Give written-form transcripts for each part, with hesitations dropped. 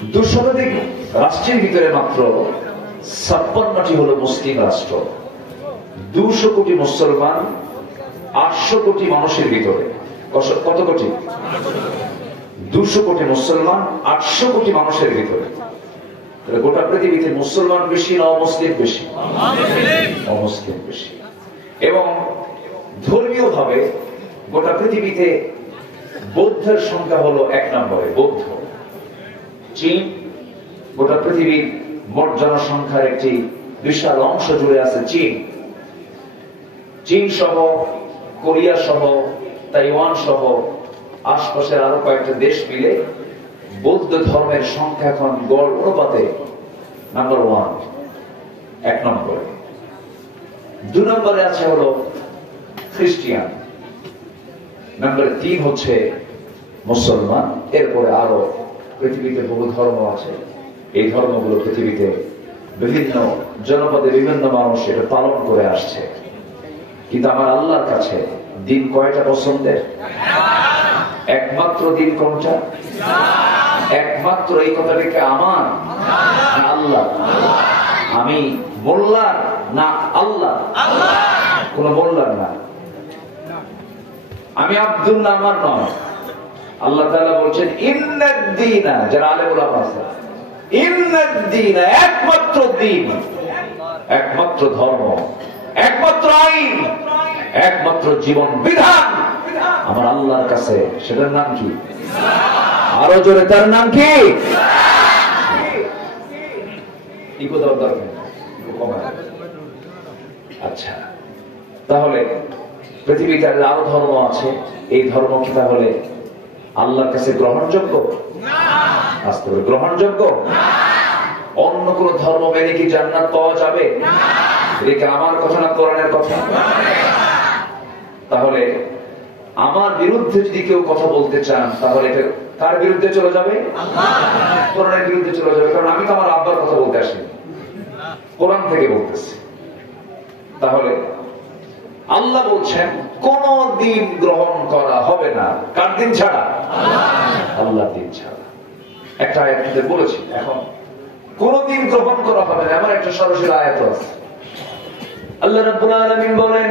200 রাষ্ট্রের ভিতরে মাত্র 56টি হলো মুসলিম রাষ্ট্র। 200 কোটি মুসলমান, 800 কোটি মানুষের ভিতরে কত কোটি? 200 কোটি মুসলমান, 800 কোটি মানুষের ভিতরে। গোটা পৃথিবীতে মুসলমান বেশি না অমুসলিম বেশি? অমুসলিম বেশি। এবং ধর্মীয় ভাবে গোটা পৃথিবীতে বৌদ্ধের সংখ্যা হলো 1 নম্বরে। বৌদ্ধ। চীন গোটা পৃথিবীর মোট জনসংখ্যার একটি বিশাল অংশ জুড়ে আছে চীন। চীন সহ, কোরিয়া সহ, তাইওয়ান সহ আশপাশের আরো কয়েকটা দেশ মিলে বৌদ্ধ ধর্মের সংখ্যা এখন গড় অনুপাতে নাম্বার 1, 1 নম্বরে। 2 নম্বরে আছে হলো খ্রিস্টান, নাম্বার 3 হচ্ছে মুসলমান। এরপরে আরো পৃথিবীতে বহু ধর্ম আছে। এই ধর্মগুলো পৃথিবীতে বিভিন্ন জনপদে বিভিন্ন মানুষ এটা পালন করে আসছে। কিন্তু আমার আল্লাহর কাছে দিন কয়টা পছন্দের? একমাত্র দিন কোনটা? একমাত্র। এই কথাটাকে আমার না আল্লাহ? আমি মোল্লার না আল্লাহ? কোন মোল্লার না। আমি আব্দুল না আমার নয়। আল্লাহ তাআলা বলছেন ইন্নাদ-দীনা, যারা আলেম ওলামা আছে, ইন্নাদ-দীনা, একমাত্র দিন, একমাত্র ধর্ম, একমাত্র আইন, একমাত্র জীবন বিধান আমার আল্লাহর কাছে, সেটার নাম কি? আরো জোরে, তার নাম কি? আচ্ছা, তাহলে পৃথিবীতে আরো ধর্ম আছে। এই ধর্ম কি তাহলে আল্লাহর কাছে গ্রহণযোগ্য? আস্তে করে গ্রহণযোগ্য? অন্য কোন ধর্ম মেনে কি জান্নাত পাওয়া যাবে? এটা আমার কথা না কোরআনের কথা? তাহলে আমার বিরুদ্ধে যদি কেউ কথা বলতে চান তাহলে এটা কার বিরুদ্ধে চলে যাবে? কোরআনের বিরুদ্ধে চলে যাবে। কারণ আমি তো আমার আব্বার কথা বলতে আসিনি, কোরআন থেকে বলতেছি। তাহলে আল্লাহ বলছেন কোন দিন গ্রহণ করা হবে না। কার দিন ছাড়া? আল্লাহ দিন ছাড়া। একটা আয়াতে বলেছি, এখন কোন দিন গ্রহণ করা হবে না এমন একটা সরাসরি আয়াত আছে। আল্লাহ রাব্বুল আলামিন বলেন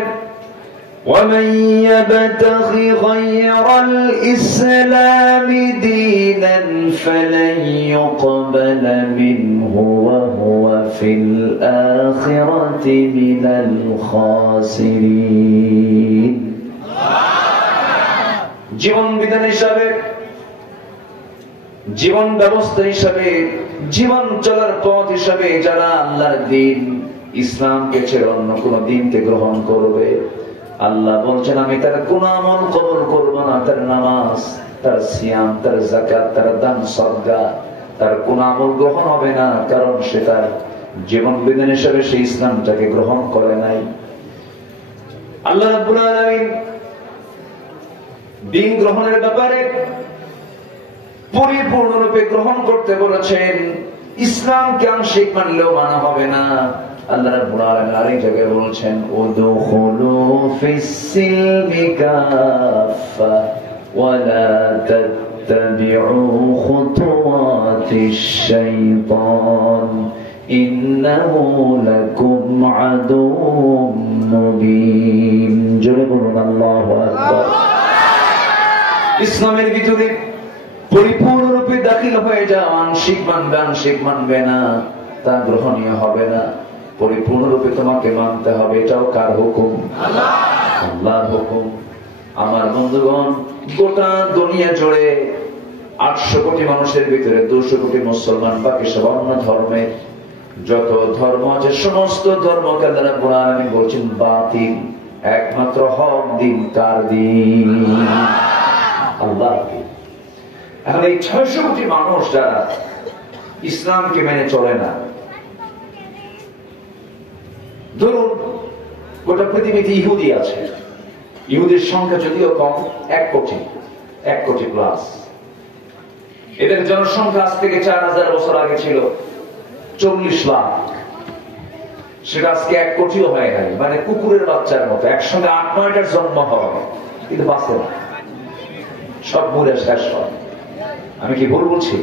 وَمَن يَبْتَغِ غَيْرَ الْإِسْلَامِ دِينًا فَلَن يُقْبَلَ مِنْهُ وَهُوَ فِي الْآخِرَةِ مِنَ الْخَاسِرِينَ। জীবন বিধান হিসাবে, জীবন ব্যবস্থা হিসাবে, জীবন চলার পথ হিসাবে যারা আল্লাহর দিন ইসলামকে ছেড়ে অন্য কোন দিনকে গ্রহণ করবে, আল্লাহ বলছেন আমি তার কোন আমল কবুল করব না। তার নামাজ, তার সিয়াম, তার যাকাত, তার দান সদকা, তার কোন আমল গ্রহণ হবে না। কারণ সে তার জীবন বিধান হিসেবে সেই ইসলামটাকে গ্রহণ করে নাই। আল্লাহ রাব্বুল আলামিন দিন গ্রহণের ব্যাপারে পরিপূর্ণরূপে গ্রহণ করতে বলেছেন। ইসলামকে আংশিক মানলেও মানা হবে না। আল্লাহ রাব্বুল আলামিন আরেক জায়গায় বলেছেন উদখুলু ফিস-সিলমি কাফা ওয়া লা তাত্তাবিউ খুতুওয়াতিশ শাইতান ইন্নাহু লাকুম আদুউম মুবিন। জোরে বলুন আল্লাহু আকবার। ইসলামের ভিতরে পরিপূর্ণরূপে দাখিল হয়ে যাও, আংশিক মানবে আংশিক মানবে না, তা গ্রহণীয় হবে না। পরিপূর্ণরূপে তোমাকে মানতে হবে। এটাও কার হুকুম? আল্লাহর হুকুম। আমার বন্ধুগণ, গোটা দুনিয়া জুড়ে 800 কোটি মানুষের ভিতরে 200 কোটি মুসলমান, বাকি সব অন্য ধর্মের। যত ধর্ম আছে সমস্ত ধর্মকে আল্লাহ রাব্বুল আলামিন বলছেন বাতিল। একমাত্র হক দিন কার দিন? আল্লাহর দিন। এখন এই 600 কোটি মানুষ যারা ইসলামকে মেনে চলে না, ধরুন গোটা পৃথিবীতে ইহুদি আছে, ইহুদির সংখ্যা যদিও কম, 1 কোটি প্লাস। এদের জনসংখ্যা আজ থেকে 4000 বছর আগে ছিল 40 লাখ। সেটা আজকে 1 কোটিও হয় নাই। মানে কুকুরের বাচ্চার মতো একসঙ্গে 8-9টার জন্ম হয়, কিন্তু বাঁচে না, সব মরে শেষ হয়। আমি কি ভুল বলছি?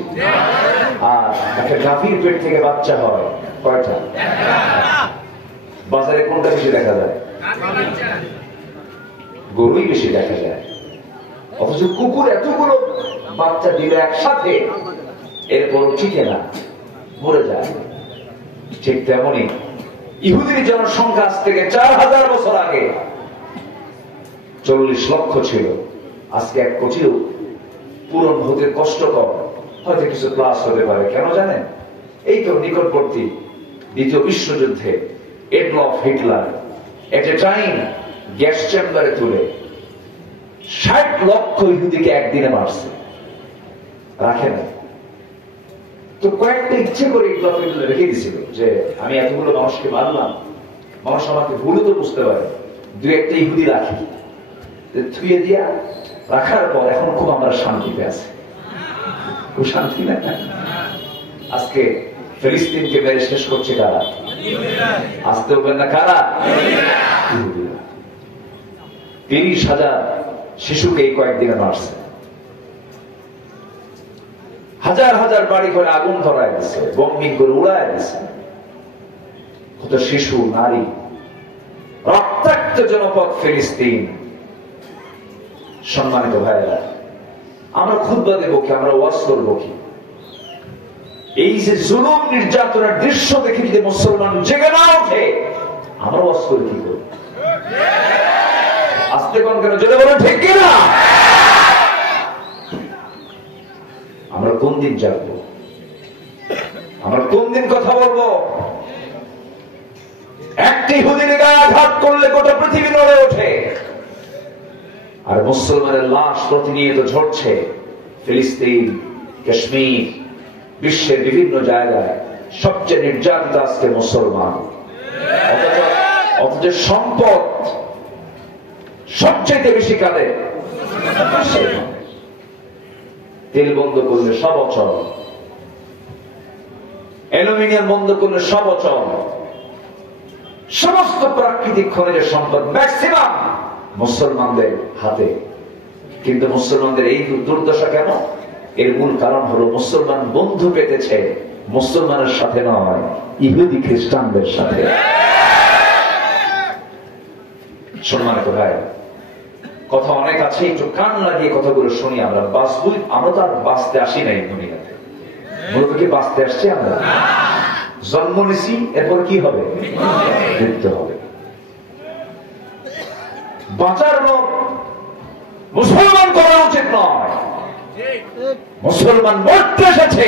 আর একটা গাভীর পেট থেকে বাচ্চা হয় কয়টা? বাজারে কোনটা বেশি দেখা যায়? গরুই বেশি দেখা যায়। অথচ কুকুর এতগুলো বাচ্চা দিলে একসাথে, এরপর টিকে না, মরে যায়। ঠিক তেমনি ইহুদির জনসংখ্যা আজ থেকে 4000 বছর আগে 40 লক্ষ ছিল, আজকে 1 কোটিও পূরণ হতে কষ্টকর, হয়তো কিছু প্লাস হতে পারে। কেন জানেন? এই তো নিকটবর্তী দ্বিতীয় বিশ্বযুদ্ধে এডলফ হিটলার এট এ টাইম গ্যাস চেম্বারে তুলে 60 লক্ষ ইহুদিকে একদিনে মারছে, রাখে না। তো কয়েকটা ইচ্ছে করে এডলফ হিটলার রেখে দিয়েছিল যে আমি এতগুলো মানুষকে মারলাম, মানুষ আমাকে ভুলও তো বুঝতে পারে, 2-1টা ইহুদি রাখি। থুয়ে দিয়া রাখার পর এখন খুব আমরা শান্তিতে আছি। খুব শান্তি না? আজকে ফিলিস্তিনকে মেরে শেষ করছে কারা? আসতে বলবেন না কারা? 30,000 শিশুকে এই কয়েকদিনে মারছে, হাজার হাজার বাড়ি ঘরে আগুন ধরায় দিচ্ছে, বম্বিং করে উড়ায় দিচ্ছে। কত শিশু, নারী, রক্তাক্ত জনপদ ফিলিস্তিন। সম্মানিত ভাইয়েরা, আমরা খুতবা দেব কি, আমরা ওয়াজ করবো কি? এই যে জুলুম নির্যাতনের দৃশ্য দেখে যদি মুসলমান জেগে না ওঠে, আমরা ওয়াজ করে কি করব? আস্তে কোন কেন, জোরে বলেন ঠিক কিনা? আমরা কোন দিন জাগবো? আমরা কোন দিন কথা বলবো? একটি ইহুদির গায়ে আঘাত করলে গোটা পৃথিবী নড়ে ওঠে, আর মুসলমানের লাশ প্রতিনিয়ত ঝরছে ফিলিস্তিন, কাশ্মীর, বিশ্বের বিভিন্ন জায়গায়। সবচেয়ে নির্যাতিত আজকে মুসলমান। অথচ সম্পদ সবচেয়ে বেশি কাদের? তেল বন্ধ করলে সব অচল, অ্যালুমিনিয়াম বন্ধ করলে সব অচল। সমস্ত প্রাকৃতিক খনিজের সম্পদ ম্যাক্সিমাম মুসলমানদের হাতে। কিন্তু মুসলমানদের এই দুর্দশা কেন? এর মূল কারণ হলো মুসলমান বন্ধু পেতেছে মুসলমানের সাথে নয়, ইহুদি খ্রিস্টানদের সাথে। সম্মানিত ভাই, কথা অনেক আছে, একটু কান লাগিয়ে কথাগুলো শুনি। আমরা বাঁচবই, আমরা তো আর বাঁচতে আসি নাই দুনিয়াতে। মূলত কি বাঁচতে আসছি? আমরা জন্ম নিছি, এরপর কি হবে? মৃত্যু হবে। বাঁচার লোক মুসলমান করা উচিত নয়। মুসলমান মরতে এসেছে,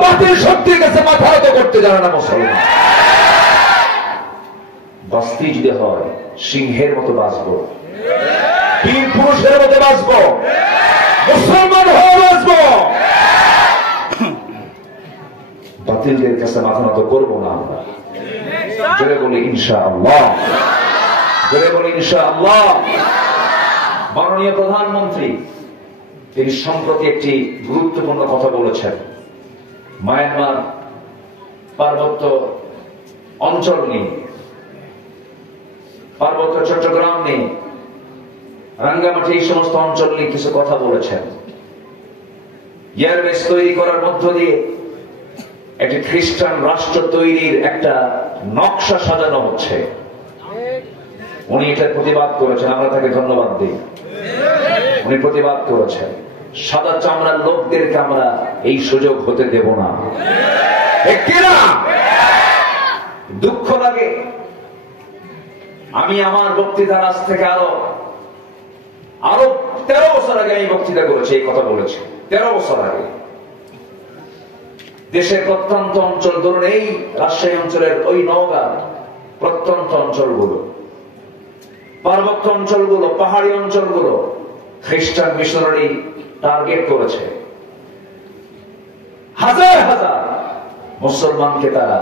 বাতিল শক্তির কাছে মাথা নত করতে জানে না মুসলমান। বাঁচতে যদি হয় সিংহের মতো বাঁচবো, বীর পুরুষের মতো বাঁচবো, মুসলমান হয়ে বাঁচবো। বাতিলদের কাছে মাথা নত করবো না আমরা। জোরে বলি ইনশাআল্লাহ, জোরে বলি ইনশাআল্লাহ। মাননীয় প্রধানমন্ত্রী তিনি সম্প্রতি একটি গুরুত্বপূর্ণ কথা বলেছেন। মায়ানমার পার্বত্য অঞ্চল নিয়ে, পার্বত্য চট্টগ্রাম নিয়ে, রাঙ্গামাটি, এই সমস্ত অঞ্চল নিয়ে কিছু কথা বলেছেন। এয়ারবেস তৈরি করার মধ্য দিয়ে একটি খ্রিস্টান রাষ্ট্র তৈরির একটা নকশা সাজানো হচ্ছে। উনি এটার প্রতিবাদ করেছেন, আমরা তাকে ধন্যবাদ দিই। উনি প্রতিবাদ করেছেন। সাদা চামড়ার লোকদেরকে আমরা এই সুযোগ হতে দেব না। দুঃখ লাগে, আমি আমার বক্তৃতার আজ থেকে আরো 13 বছর আগে আমি বক্তৃতা করেছি, এই কথা বলেছি 13 বছর আগে। দেশের প্রত্যন্ত অঞ্চল, ধরুন এই রাজশাহী অঞ্চলের ওই নওগাঁ প্রত্যন্ত অঞ্চলগুলো, পার্বত্য অঞ্চলগুলো, পাহাড়ি অঞ্চলগুলো খ্রিস্টান মিশনারি টার্গেট করেছে। হাজার হাজার মুসলমানকে তারা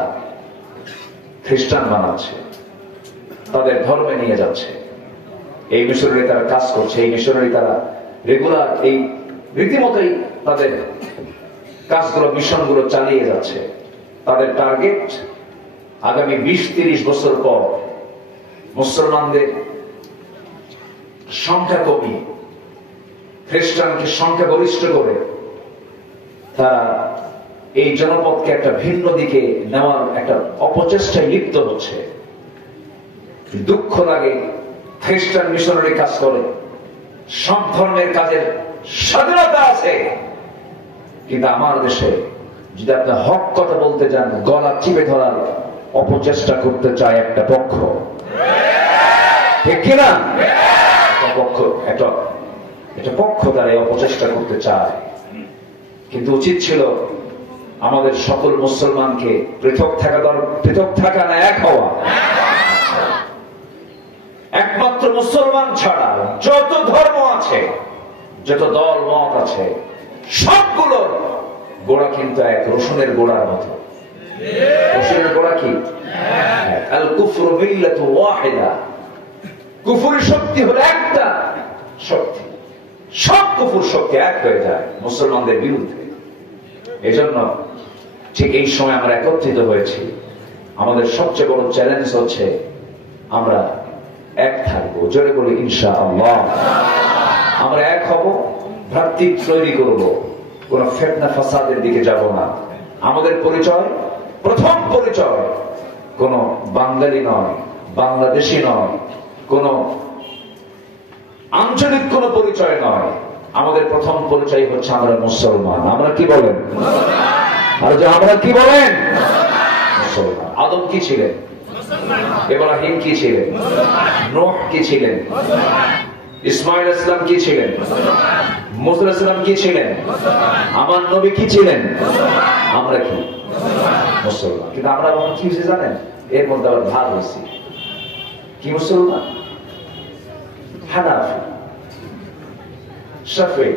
খ্রিস্টান বানাচ্ছে, তাদের ধর্মে নিয়ে যাচ্ছে। এই মিশনারি তারা কাজ করছে, এই মিশনারি তারা রেগুলার এই রীতিমতোই তাদের কাজগুলো, মিশনগুলো চালিয়ে যাচ্ছে। তাদের টার্গেট আগামী 20-30 বছর পর মুসলমানদের সংখ্যা কমিয়ে খ্রিস্টানকে সংখ্যাগরিষ্ঠ করে তারা এই জনপদকে একটা ভিন্ন দিকে নেওয়ার একটা অপচেষ্টায় লিপ্ত হচ্ছে। দুঃখ লাগে, খ্রিস্টান মিশনারি কাজ করে, সব ধর্মের কাজের স্বাধীনতা আছে, কিন্তু আমার দেশে যদি আপনি হক কথা বলতে যান, গলা চিপে ধরার অপচেষ্টা করতে চায় একটা পক্ষ, ঠিক কিনা? একটা পক্ষ তারা এই অপচেষ্টা করতে চায়। কিন্তু উচিত ছিল আমাদের সকল মুসলমানকে পৃথক থাকা না, এক হওয়া। একমাত্র মুসলমান ছাড়া যত ধর্ম আছে, যত দল মত আছে, সবগুলোর গোড়া কিন্তু এক, রসুনের গোড়ার মতো। রসুনের গোড়া কি? আল কুফরু মিল্লাতু ওয়াহিদা। কুফরের শক্তি হলো একটা শক্তি, সব কুফর শক্তি এক হয়ে যায় মুসলমানদের বিরুদ্ধে। এজন্য ঠিক এই সময় আমরা একত্রিত হয়েছি। আমাদের সবচেয়ে বড় চ্যালেঞ্জ হচ্ছে আমরা এক থাকবো। জোরে বলি ইনশাআল্লাহ। আমরা এক হব, ভ্রাতৃত্ব তৈরি করব, কোন ফিতনা ফাসাদের দিকে যাব না। আমাদের পরিচয়, প্রথম পরিচয় কোন বাঙালি নয়, বাংলাদেশি নয়, কোন আঞ্চলিক কোন পরিচয় নয়। আমাদের প্রথম পরিচয় হচ্ছে আমরা মুসলমান। আমরা কি বলেন? আর যে আমরা কি বলেন? মুসলমান। আদম কি ছিলেন? ইব্রাহিম কি ছিলেন? নূহ কি ছিলেন? ইসমাঈল ইসলাম কি ছিলেন? মুসা ইসলাম কি ছিলেন? আমার নবী কি ছিলেন? আমরা কি? মুসলমান। কিন্তু আমরা কি হয়েছে জানেন? এর মধ্যে আবার ভাগ হয়েছি। কি মুসলমান? হানাফি, শাফি,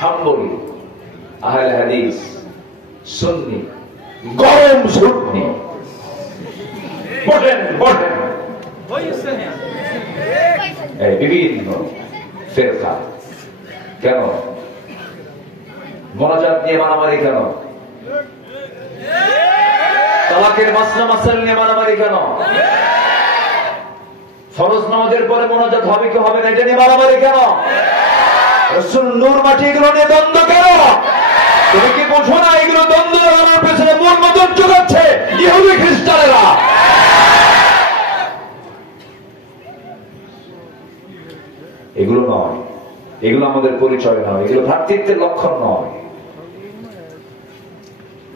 হাম্বলি, আহলে হাদিস, সুন্নি, গরম সুন্নি। বিভিন্ন ফেরকা। কেন মোনাজাত নিয়ে মারামারি? কেন তালাকের মাসলা মাসাইল নিয়ে মারামারি? কেন ফরজ নামাজের পরে মোনাজাত হবে কি হবে না এটা নিয়ে মারামারি? কেন রাসূল নূর মাটি এগুলো নিয়ে দ্বন্দ্ব? কেন? তুমি কি বোঝো না এগুলো দ্বন্দ্ব আমার পেছনে মূল মদত যোগাচ্ছে ইহুদি খ্রিস্টানেরা? এগুলো নয়, এগুলো আমাদের পরিচয় নয়, এগুলো ভ্রাতৃত্বের লক্ষণ নয়।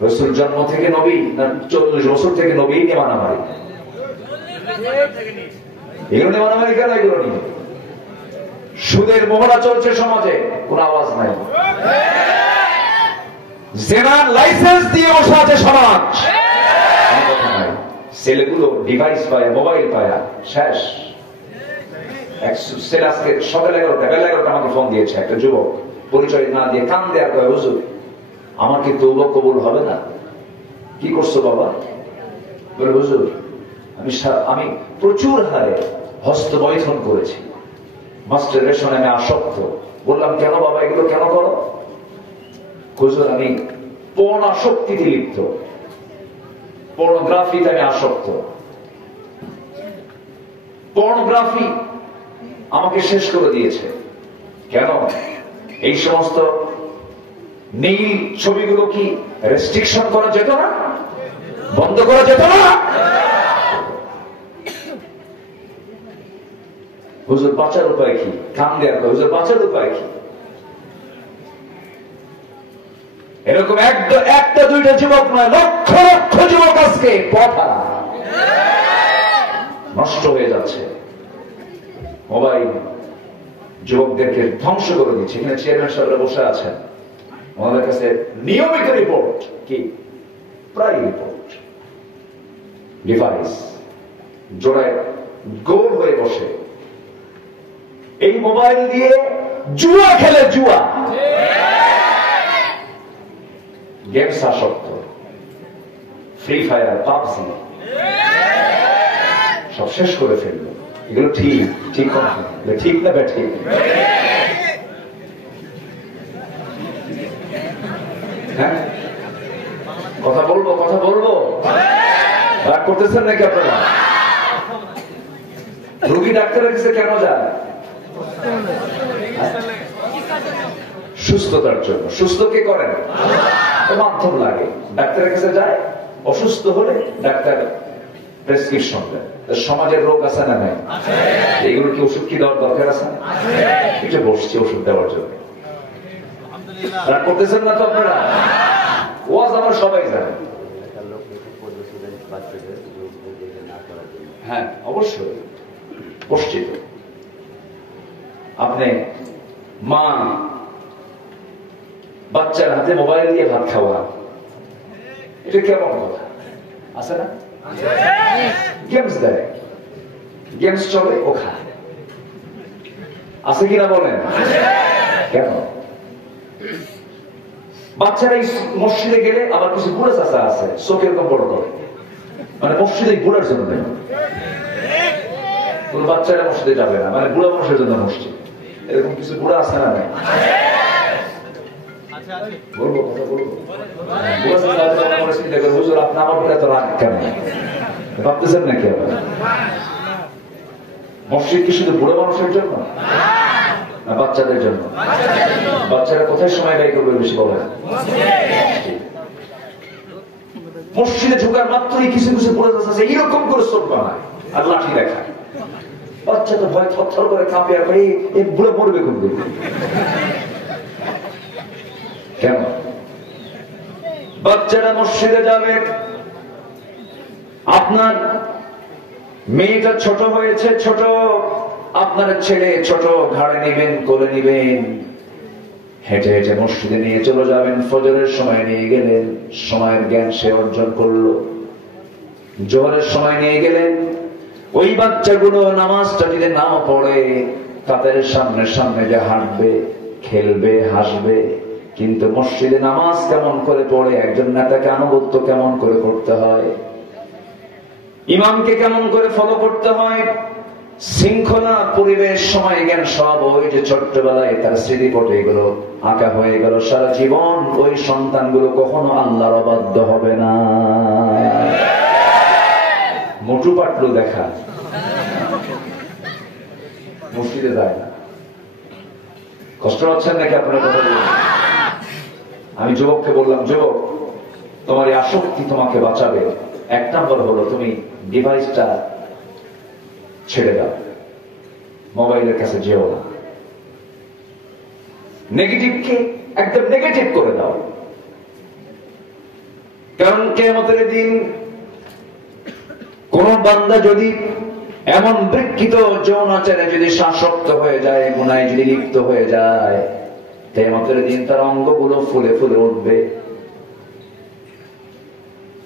রাসূল জন্ম থেকে নবী না 40 বছর থেকে নবী নিয়ে মারামারি? এগুলো নিয়ে মারামারি কেন? এগুলো নিয়ে সুদের মোহরা চলছে সমাজে, কোন আওয়াজ নাই। জেনার লাইসেন্স দিয়ে বসে আছে সমাজ, ছেলেগুলো ডিভাইস পায়, মোবাইল পায়, শেষ। আজকে সকাল 11টা, বেলা 11টা আমাকে ফোন দিয়েছে একটা যুবক, পরিচয় না দিয়ে কান দেয়া কয়, হুজুর আমার কি তওবা কবুল হবে না? কি করছো বাবা? বলে হুজুর আমি প্রচুর হারে হস্তমৈথুন করেছি, মাস্টারবেশনে আমি আসক্ত। বললাম কেন বাবা এগুলো কেন করো? হুজুর আমি পর্ন আসক্তিতে লিপ্ত, পর্নোগ্রাফিতে আমি আসক্ত। পর্নোগ্রাফি আমাকে শেষ করে দিয়েছে। কেন? এই সমস্ত নীল ছবিগুলো কি রেস্ট্রিকশন করা যেত না? বন্ধ করা যেত না? হুজুর বাঁচার উপায় কি? কান দেয়ার পর হুজুর বাঁচার উপায় কি? এরকম একটা দুইটা যুবক নয়, লক্ষ লক্ষ যুবক আজকে পথা নষ্ট হয়ে যাচ্ছে। মোবাইল যুবকদেরকে ধ্বংস করে দিচ্ছে। এখানে চেয়ারম্যান সাহেবরা বসে আছেন, ওনাদের কাছে নিয়মিত রিপোর্ট কি? প্রায় রিপোর্ট, ডিভাইস জোড়ায় গোল হয়ে বসে এই মোবাইল দিয়ে জুয়া খেলে, জুয়া গেমস আসক্ত, ফ্রি ফায়ার, পাবজি সব শেষ করে ফেললো। এগুলো ঠিক ঠিক ঠিক না ব্যাঠিক? হ্যাঁ কথা বলবো, কথা বলবো, রাগ করতেছেন নাকি আপনারা? রোগী ডাক্তারের কাছে কেন যায়? সুস্থতার জন্য। সুস্থ কে করেন? মাধ্যম লাগে। ডাক্তারের কাছে যায়, অসুস্থ হলে ডাক্তার প্রেসক্রিপশন দেয়। সমাজের রোগ আছে না নাই? এগুলো কি ওষুধ কি দেওয়ার দরকার আছে? এটা বসছি ওষুধ দেওয়ার জন্য। রাগ করতেছেন না তো আপনারা? ওয়াজ আমরা সবাই জানেন। হ্যাঁ অবশ্যই বসছি তো। আপনি মা বাচ্চার হাতে মোবাইল দিয়ে ভাত খাওয়া, এটা কেমন কথা? আছে না? গেমস দেয়, গেমস চলে, ও খায়। আছে কিনা বলেন? কেন? বাচ্চারা মসজিদে গেলে আবার কিছু বুড়া চাচা আছে, চোখ এরকম বড় করে, মানে মসজিদে বুড়ার জন্য নেই, কোন বাচ্চারা মসজিদে যাবে না, মানে বুড়া মানুষের জন্য মসজিদ। এরকম কিছু বুড়া আছে না নাই? বলবো কথা বলবো। হুজুর আপনি আমার উপরে এত রাগ কেন ভাবতেছেন নাকি? আবার মসজিদ কি শুধু বুড়ো মানুষের জন্য না বাচ্চাদের জন্য? বাচ্চারা কোথায় সময় ব্যয় করবে বেশি বলেন? মসজিদে ঢোকার মাত্রই কিছু কিছু বুড়ো আছে এরকম করে চোখ বানায় আর লাঠি দেখায়। বাচ্চা তো ভয় থরথর করে কাঁপে, আর এই বুড়ো মরবে করবে কেন? বাচ্চারা মসজিদে যাবে, আপনার মেয়েটা ছোট হয়েছে, ছোট, আপনার ছেলে ছোট, ঘাড়ে নিবেন, কোলে নিবেন, হেঁটে হেঁটে মসজিদে নিয়ে চলে যাবেন। ফজরের সময় নিয়ে গেলেন, সময়ের জ্ঞান সে অর্জন করলো। জোহরের সময় নিয়ে গেলেন, ওই বাচ্চাগুলো নামাজটা যদি নাও পড়ে তাদের সামনে সামনে যে হাঁটবে, খেলবে, হাসবে, কিন্তু মসজিদে নামাজ কেমন করে পড়ে, একজন নেতাকে আনুগত্য কেমন করে করতে হয়, ইমামকে কেমন করে ফলো করতে হয়, শৃঙ্খলা, পরিবেশ, সময় জ্ঞান সব ওই যে ছোট্টবেলায় তার স্মৃতিপটে এগুলো আঁকা হয়ে গেল। সারা জীবন ওই সন্তানগুলো কখনো আল্লাহর অবাধ্য হবে না। মোটু পাটলু দেখা মসজিদে যায় না। কষ্ট হচ্ছেন নাকি আপনার কথা বলুন? আমি যুবককে বললাম, যুবক তোমার এই আসক্তি তোমাকে বাঁচাবে, এক নম্বর হলো তুমি ডিভাইসটা ছেড়ে দাও, মোবাইলের কাছে যেও না, নেগেটিভকে একদম নেগেটিভ করে দাও। কারণ কিয়ামতের দিন কোন বান্দা যদি এমন বিকৃত যৌনাচারে যদি আসক্ত হয়ে যায়, গুনায় যদি লিপ্ত হয়ে যায়, কিয়ামতের দিন তার অঙ্গগুলো ফুলে ফুলে উঠবে,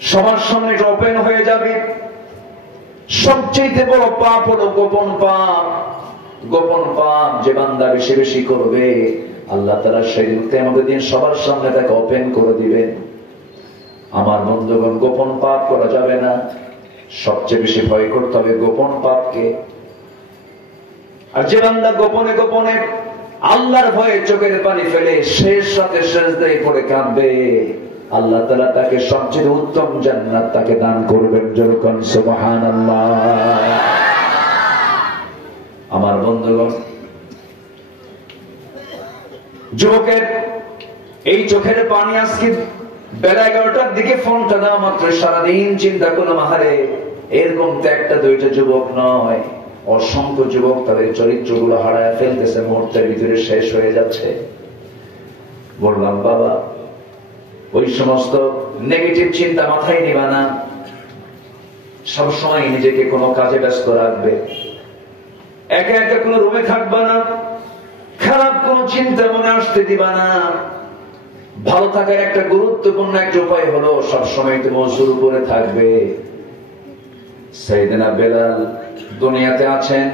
সবার সামনে ওপেন হয়ে যাবে। সবচেয়ে বড় পাপ হলো গোপন পাপ। গোপন পাপ যে বান্দা বেশি বেশি করবে, আল্লাহ তাআলা সেদিন কিয়ামতের দিন সবার সামনে তাকে ওপেন করে দিবেন। আমার বন্ধুগণ, গোপন পাপ করা যাবে না, সবচেয়ে বেশি ভয় করতে হবে গোপন পাপকে। আর যে বান্দা গোপনে গোপনে আল্লাহর ভয়ে চোখের পানি ফেলে শেষ রাতে সেজদায় পড়ে কাঁদবে, আল্লাহ তাআলা তাকে সবচেয়ে উত্তম জান্নাত তাকে দান করবেন। যেরকম সুবহানাল্লাহ। আমার বন্ধুগণ, যুবকের এই চোখের পানি আজকে বেলা 11টার দিকে ফোনটা দেওয়া মাত্র সারাদিন চিন্তা করলাম, আহারে এরকম তো একটা দুইটা যুবক নয়, অসংখ্য যুবক তাদের চরিত্রগুলো হারায় ফেলতেছে, মুহূর্তের ভিতরে শেষ হয়ে যাচ্ছে। বললাম, বাবা ওই সমস্ত নেগেটিভ চিন্তা মাথায় নিবা না, সবসময় নিজেকে কোনো কাজে ব্যস্ত রাখবে, একা একা কোনো রুমে থাকবা না, খারাপ কোন চিন্তা মনে আসতে দিবা না। ভালো থাকার একটা গুরুত্বপূর্ণ একটা উপায় হলো সবসময় তুমি ওযুর উপরে থাকবে। সাইয়েদনা বেলাল দুনিয়াতে আছেন,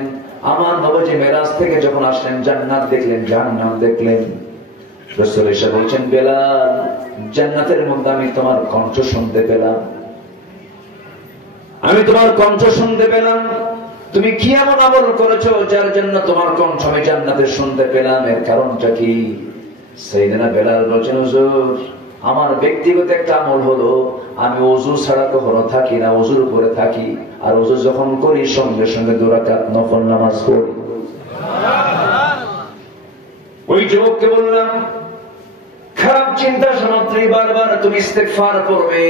আমার নবী মেরাজ থেকে যখন আসলেন জান্নাত দেখলেন, জাহান্নাম দেখলেন। রাসূল এসে বলছেন, বেলাল জান্নাতের মধ্যে আমি তোমার কণ্ঠ শুনতে পেলাম, আমি তোমার কণ্ঠ শুনতে পেলাম, তুমি কি এমন আমল করেছো যার জন্য তোমার কণ্ঠ আমি জান্নাতে শুনতে পেলাম, এর কারণটা কি? সাইয়েদনা বেলাল বলছেন, হুজুর আমার ব্যক্তিগত একটা আমল হলো আমি ওযু ছাড়া কখনো থাকি না, ওযুর উপরে থাকি, আর ওযু যখন করি সঙ্গে সঙ্গে 2 রাকাত নফল নামাজ পড়ি। ওই যুবককে বললাম, খারাপ চিন্তা সামগ্রী বারবার তুমি ইস্তেগফার করবে,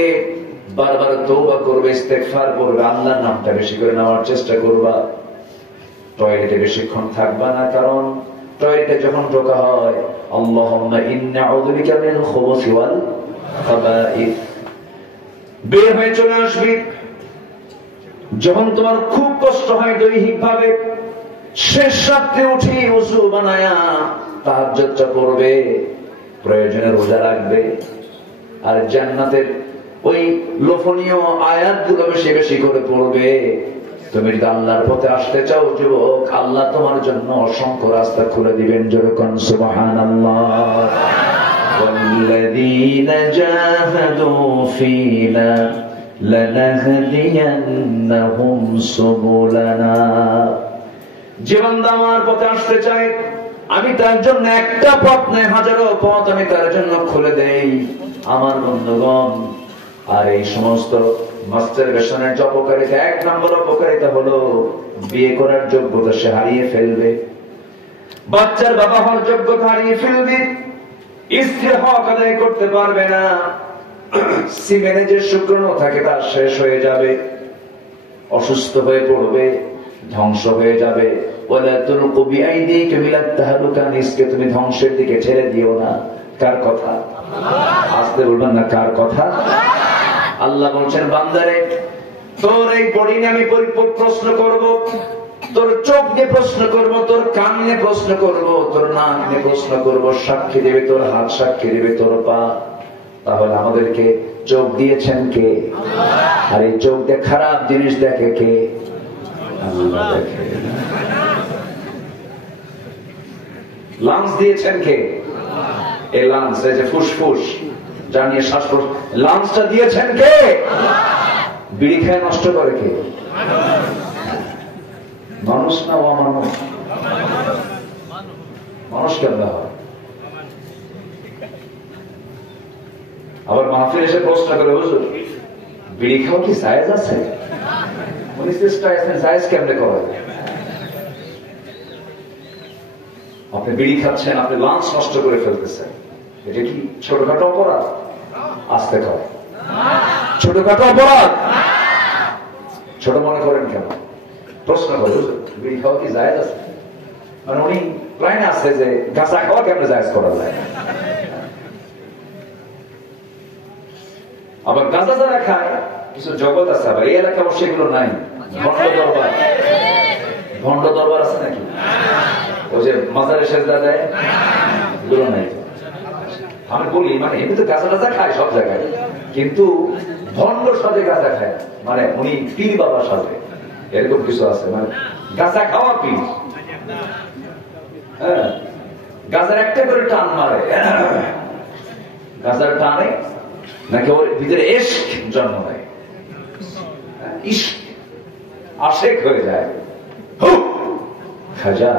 বারবার তওবা করবে, ইস্তেগফার করবে, আল্লাহর নামটা বেশি করে নেওয়ার চেষ্টা করবা। টয়লেটে বেশিক্ষণ থাকবা না, কারণ টয়লেটে যখন ঢোকা হয় আল্লাহুম্মা ইন্নী আউযু বিকা মিনাল খুবুসি ওয়াল খাবাইস, বের হয়ে চলে আসবি। যখন তোমার খুব কষ্ট হয় দৈহিক ভাবে, শেষ রাত্রে উঠে ওযু বানায়া তাহাজ্জুদটা পড়বে, প্রয়োজনে রোজা রাখবে, আর জান্নাতের ওই লোভনীয় আয়াতগুলো বেশি বেশি করে পড়বে। তুমি যদি আল্লাহর পথে আসতে চাও যুবক, আল্লাহ তোমার জন্য অসংখ্য রাস্তা খুলে দিবেন। যেরকম সুবহানাল্লাহ, ওয়াল্লাযীনা জাহাদু ফীনা লানাহদিয়ান্নাহুম সুবুলানা। যে বান্দা আমার পথে আসতে চায়, আমি তার জন্য একটা পথ নয়, হাজারো পথ আমি তার জন্য খুলে দেই আমার বন্ধুগণ। আর এই সমস্ত মাস্টারবেশনের যে অপকারিতা, এক নম্বর অপকারিতা হলো বিয়ে করার যোগ্যতা সে হারিয়ে ফেলবে, বাচ্চার বাবা হওয়ার যোগ্যতা হারিয়ে ফেলবে, স্ত্রী হক আদায় করতে পারবে না, সিমেনে যে শুক্রাণু থাকে তা শেষ হয়ে যাবে, অসুস্থ হয়ে পড়বে, ধ্বংস হয়ে যাবে। ওয়ালা তুলকু বিআইদিকুম ইলা তাহলুকা, নিজকে তুমি ধ্বংসের দিকে ঠেলে দিও না। কার কথা? আস্তে বলবেন না, কার কথা? আল্লাহ বলছেন, বান্দারে তোর এই বডি নিয়ে আমি প্রশ্ন করব, তোর চোখ নিয়ে প্রশ্ন করব, তোর কান নিয়ে প্রশ্ন করব, তোর নাক নিয়ে প্রশ্ন করব, সাক্ষী দেবে তোর হাত, সাক্ষী দেবে তোর পা। তাহলে আমাদেরকে চোখ দিয়েছেন কে? আর এই চোখ দিয়ে খারাপ জিনিস দেখে কে? আল্লাহ দেখে। লাংস দিয়েছেন কে? এই লাংস, এই যে ফুসফুস যা নিয়ে শ্বাস, লাংসটা দিয়েছেন কে? বিড়ি খায় নষ্ট করে কে? মানুষ না অমানুষ? মানুষ কেন হয়? আবার মাহফিল এসে প্রশ্ন করে, হুজুর বিড়ি খাওয়া কি জায়েজ আছে? উনি চেষ্টা আছেন জায়েজ কেমনে করা যায়? আপনি বিড়ি খাচ্ছেন, আপনি লাঞ্চ নষ্ট করে ফেলতেছেন, এটা কি ছোটখাটো অপরাধ? আস্তে খাওয়া ছোটখাটো অপরাধ? ছোট মনে করেন কেন? প্রশ্ন করে, বিড়ি খাওয়া কি জায়েজ আছে? মানে উনি লাইনে আছে যে গাঁজা খাওয়া কেমনে জায়েজ করা যায়। আবার গাঁজা যারা খায় কিছু জগৎ আছে, আবার এই এলাকা অবশ্যই এগুলো নাই। ভণ্ড দরবার, ভণ্ড দরবার আছে নাকি? ওই যে মাজারে সেজদা দেয়, এগুলো নাই। আমি বলি মানে এমনি তো গাঁজা টাজা খায় সব জায়গায়, কিন্তু ভণ্ড সাজে গাঁজা খায়, মানে উনি পীর বাবা সাজে, এরকম কিছু আছে। মানে গাঁজা খাওয়া পীর, হ্যাঁ, গাঁজার একটা করে টান মারে, গাঁজার টানে নাকি ওর ভিতরে ইশক জন্ম নেয়, ইশক আশেক হয়ে যায়। খাজা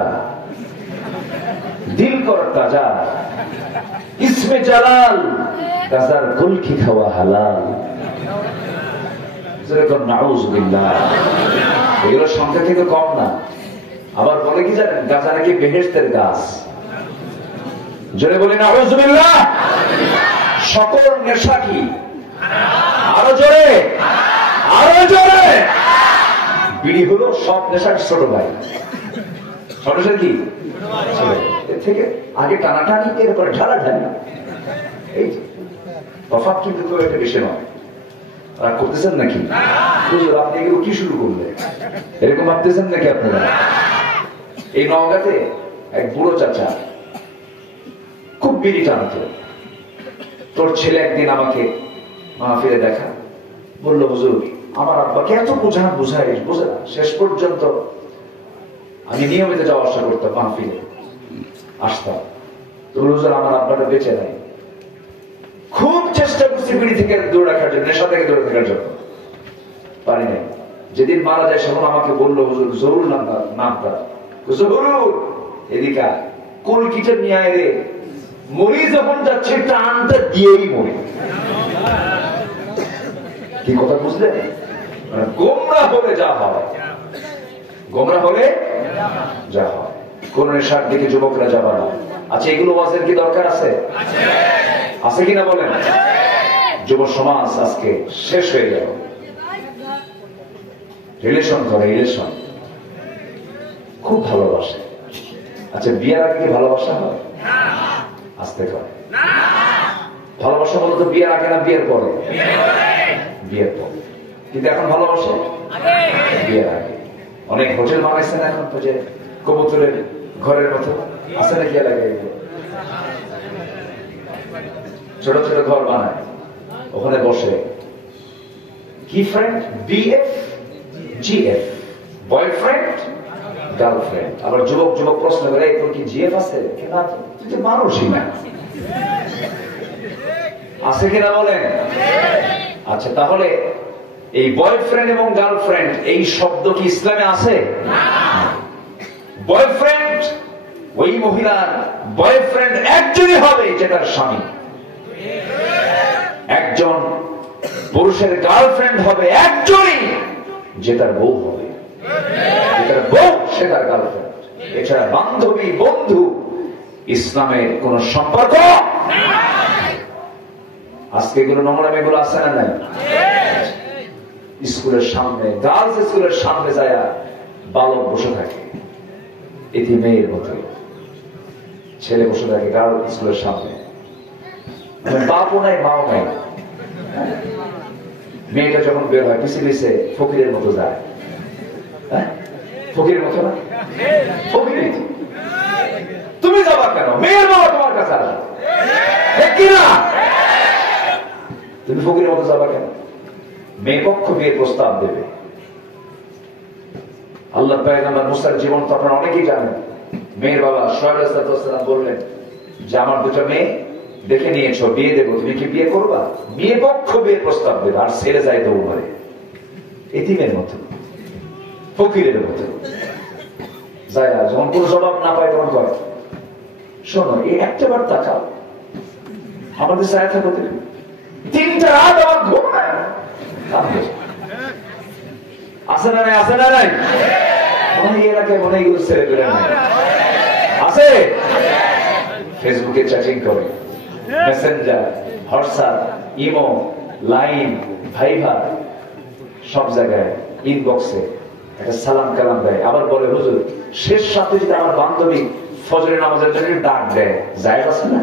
দিল কর তাজা, ইসমে জালাল, গাজার কুলকি খাওয়া হালাল। নাউযুবিল্লাহ, এগুলোর সংখ্যা কিন্তু কম না। আবার বলে কি জানেন, গাজা নাকি বেহেশতের গাছ। জোরে বলি নাউযুবিল্লাহ। সকল নেশা কি? আরো জোরে, আরো জোরে। বিড়ি হলো সব নেশার ছোট ভাই। ছোট কি? এর থেকে আগে টানাটানি, এরপরে ঢালাঢালি। এই তফাৎ কিন্তু খুব একটা বেশি নয়। রাগ করতেছেন নাকি? আপনি এগুলো কি শুরু করলেন? এরকম ভাবতেছেন নাকি আপনারা? এই নওগাঁতে এক বুড়ো চাচা খুব বিড়ি টানত। তোর ছেলে একদিন আমাকে মাহফিলে দেখা, বললো, হুজুর আমার আব্বাকে এত বুঝাই বুঝে না, শেষ পর্যন্ত আমি নিয়মিত যাওয়া আসা করতাম, মাহফিলে আসতাম। তো হুজুর আমার আব্বাটা বেঁচে নাই, খুব চেষ্টা করছি বিড়ি থেকে দূরে রাখার জন্য, নেশা থেকে দূরে থাকার জন্য, পারি নাই। যেদিন মারা যায় সেদিন আমাকে বললো, হুজুর জরুর নামটা, জরুর এদিকা কলকিটা নিয়ে আয় রে, মরি যখন যাচ্ছে টানটা দিয়েই মরি। কি কথা বুঝলেন? গোমরা হলে যা হয়, গোমরা হলে যা হয়, কোন নেশার দিকে যুবকরা যাবা না। আচ্ছা, এগুলো ওয়াজের কি দরকার আছে? আছে কিনা বলেন? যুব সমাজ আজকে শেষ হয়ে গেল। রিলেশন করে, রিলেশন খুব ভালোবাসে। আচ্ছা, বিয়ের আগে কি ভালোবাসা হয়? আসতে করে ভালোবাসা বলতো বিয়ের আগে না বিয়ের পরে? বিয়ের পরে। কিন্তু এখন ভালোবাসে বিয়ের আগে। অনেক হোটেল বানাইছে না এখন, তো যে কবুতরের ঘরের মতো আছে না, বিয়ে লাগে ছোট ছোট ঘর বানায়, ওখানে বসে কি friend, BF GF, boyfriend girlfriend. আবার যুবক যুবক প্রশ্ন করে, তোর কি জিএফ আছে? তুই তো মানুষই না, আছে কিনা বলেন? আচ্ছা, তাহলে এই বয়ফ্রেন্ড এবং গার্লফ্রেন্ড এই শব্দ কি ইসলামে আছে? বয়ফ্রেন্ড, ওই মহিলার বয়ফ্রেন্ড একজনই হবে যেটার স্বামী। একজন পুরুষের গার্লফ্রেন্ড হবে একজনই যেটার বউ হবে। যেটার বউ সেটার গার্লফ্রেন্ড। এছাড়া বান্ধবী, বন্ধু ইসলামের কোন সম্পর্ক। আজকে এগুলো নোংরাম, এগুলো আছে না নাই? স্কুলের সামনে, গার্লস স্কুলের সামনে যায় বালক বসে থাকে, এটি মেয়ের মতো ছেলে বসে থাকে গার্ল স্কুলের সামনে, বাপও নাই মাও নাই। মেয়েটা যখন বের হয় পিছিয়ে পিছিয়ে ফকিরের মতো যায়। ফকিরের মতো না? ফকির তুমি যাবা কেন? মেয়ের বাবা তোমার কাছে আসবে কিনা? তুমি ফকিরের মতো যাবা কেন? মেয়ে পক্ষ বিয়ের প্রস্তাব দেবে। আল্লাহ পয়গম্বর মুসার জীবন তো আপনারা অনেকেই জানেন। মেয়ের বাবা শুআয়ব আলাইহিস সালাম বললেন যে আমার দুটো মেয়ে দেখে নিয়েছো, বিয়ে দেবো, তুমি কি বিয়ে করবা? বিয়ে পক্ষ বিয়ের প্রস্তাব দেবে, আর ছেড়ে যায় দৌড় মারে। এতিমের মতো, ফকিরের মতো যায়। যখন কোনো জবাব না পায় তখন কয়, শোনো এই একটা বার তাকাও, আমাদের সাথে থাকো, তিনটা রাত আমার ঘুম নাই। আছে না নাই? আছে না নাই? মনে এলাকায় মনে এগুলো ছেড়ে বেড়ে নাই আছে। ফেসবুকে চ্যাটিং করে, মেসেঞ্জার, হোয়াটসঅ্যাপ, ইমো, লাইন, ভাইবার, সব জায়গায় ইনবক্সে একটা সালাম কালাম দেয়। আবার বলে, হুজুর শেষ রাতে যদি আমার বান্ধবী ফজরের নামাজের জন্য ডাক দেয়, জায়েজ আছে না?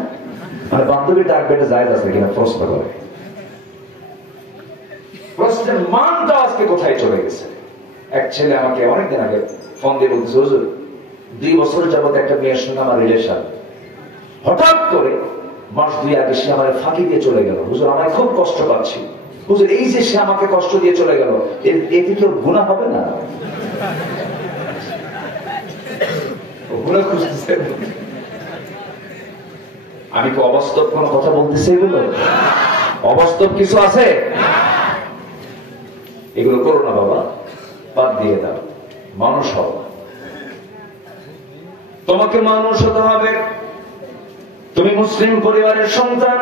মানে বান্ধবী ডাক দেয়, জায়েজ আছে কিনা প্রশ্ন করে। প্রশ্নের মানটা আজকে কোথায় চলে গেছে? এক ছেলে আমাকে অনেকদিন আগে ফোন দিয়ে বলতেছে, হুজুর 2 বছর যাবত একটা মেয়ের সঙ্গে আমার রিলেশন, হঠাৎ করে মাস 2 আগে সে আমার ফাঁকি দিয়ে চলে গেল। হুজুর আমার খুব কষ্ট পাচ্ছি। হুজুর এই যে সে আমাকে কষ্ট দিয়ে চলে গেল, এতে কি ওর গুনাহ হবে না? গুনাহ খুঁজতেছে। আমি কি অবাস্তব কোন কথা বলতেছি? এগুলো অবাস্তব কিছু আছে? এগুলো করো না বাবা, বাদ দিয়ে দাও। মানুষ হও, তোমাকে মানুষ হতে হবে। তুমি মুসলিম পরিবারের সন্তান,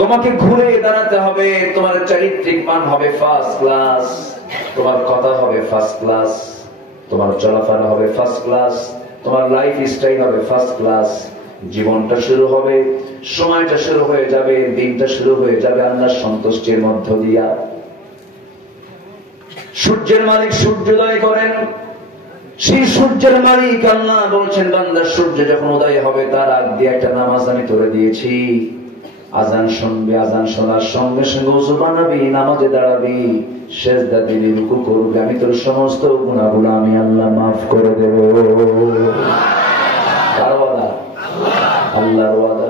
তোমাকে ঘুরে দাঁড়াতে হবে। তোমার চারিত্রিক মান হবে ফার্স্ট ক্লাস, তোমার কথা হবে ফার্স্ট ক্লাস, তোমার চলাফেরা হবে ফার্স্ট ক্লাস, তোমার লাইফ স্টাইল হবে ফার্স্ট ক্লাস। জীবনটা শুরু হবে, সময়টা শুরু হয়ে যাবে, দিনটা শুরু হয়ে যাবে আল্লাহর সন্তুষ্টির মধ্য দিয়া। সূর্যের মালিক সূর্যোদয় করেন, সেই সূর্যের মালিক আল্লাহ বলছেন, বান্দা সূর্য যখন উদয় হবে তার আগ দিয়ে একটা নামাজ আমি তোরে দিয়েছি। আজান শুনবি, আজান শোনার সঙ্গে সঙ্গে ওযু বানাবি, নামাজে দাঁড়াবি, সেজদা দিবি, রুকু করবি, আমি তোর সমস্ত গুনাহগুলো আমি আল্লাহ মাফ করে দেব। কার ওয়াদা? আল্লাহর ওয়াদা।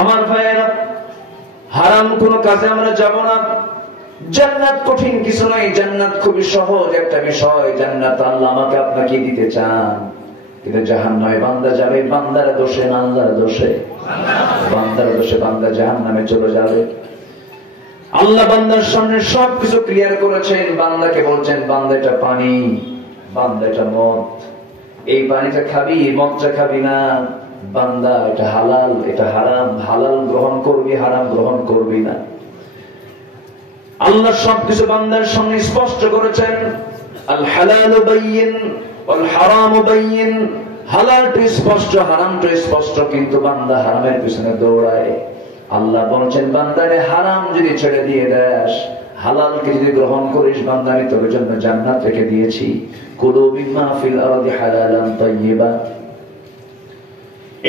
আমার ভাইয়েরা, হারাম কোন কাজে আমরা যাব না। জান্নাত কঠিন কিছু নয়, জান্নাত খুবই সহজ একটা বিষয়। জান্নাত আল্লাহ আমাকে আপনাকে দিতে চান, কিন্তু জাহান্নামে বান্দা যাবে বান্দার দোষে না আল্লাহর দোষে। বান্দার দোষে বান্দা জাহান্নামে চলে যাবে। আল্লাহ বান্দার সামনে সবকিছু ক্লিয়ার করেছেন। বান্দাকে বলছেন, বান্দা এটা পানি, বান্দা এটা মদ, এই পানিটা খাবি, মদটা খাবি না। বান্দা এটা হালাল, এটা হারাম, হালাল গ্রহণ করবি, হারাম গ্রহণ করবি না। আল্লাহ সবকিছু বান্দার সামনে স্পষ্ট করেছেন। আল হালালু বাইয়িন ওয়াল হারামু বাইয়িন হালালটি স্পষ্ট, হারামটি স্পষ্ট, কিন্তু বান্দা হারামের পিছনে দৌড়ায়। আল্লাহ বলছেন, বান্দারে হারাম যদি ছেড়ে দিয়ে দেস, হালালকে যদি গ্রহণ করিস, বান্দা আমি তোর জন্য জান্নাত রেখে দিয়েছি। কুলু মিম্মা ফিল আরদি হালালান তাইয়্যিবা,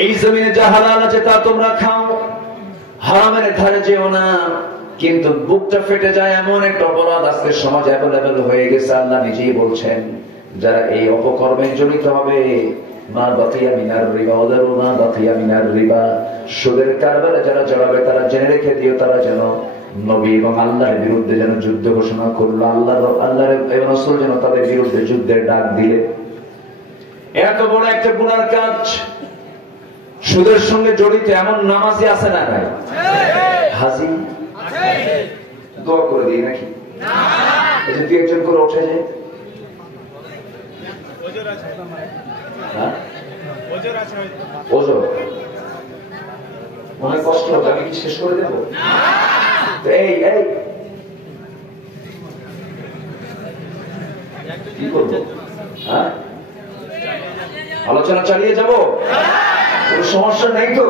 এই জমিনে যা হালাল আছে তা তোমরা খাও, হারামের ধারে যেও না। কিন্তু বুকটা ফেটে যায়, এমন একটা অপরাধ আজকে সমাজ অ্যাভেলেবেল হয়ে গেছে। আল্লাহ নিজেই বলছেন, যারা এই অপকর্মে জড়িত হবে, মা বাকিয়া মিনার রিবা ওয়াদারু মা বাকিয়া মিনার রিবা, সুদের কারবারে যারা জড়াবে তারা জেনে রেখে দিও, তারা যেন নবী এবং আল্লাহর বিরুদ্ধে যেন যুদ্ধ ঘোষণা করলো, আল্লাহর এবং রাসূল যেন তাদের বিরুদ্ধে যুদ্ধের ডাক দিলে। এত বড় একটা গুনার কাজ, সুদের সঙ্গে জড়িত এমন নামাজি আছে না নাই? হাজি দোয়া করে দিই নাকি? দুই একজন করে ওঠে যায়, মনে কষ্ট হবে, আমি কি শেষ করে দেবো? এই কি করবো? হ্যাঁ, আলোচনা চালিয়ে যাব, কোনো সমস্যা নেই তো?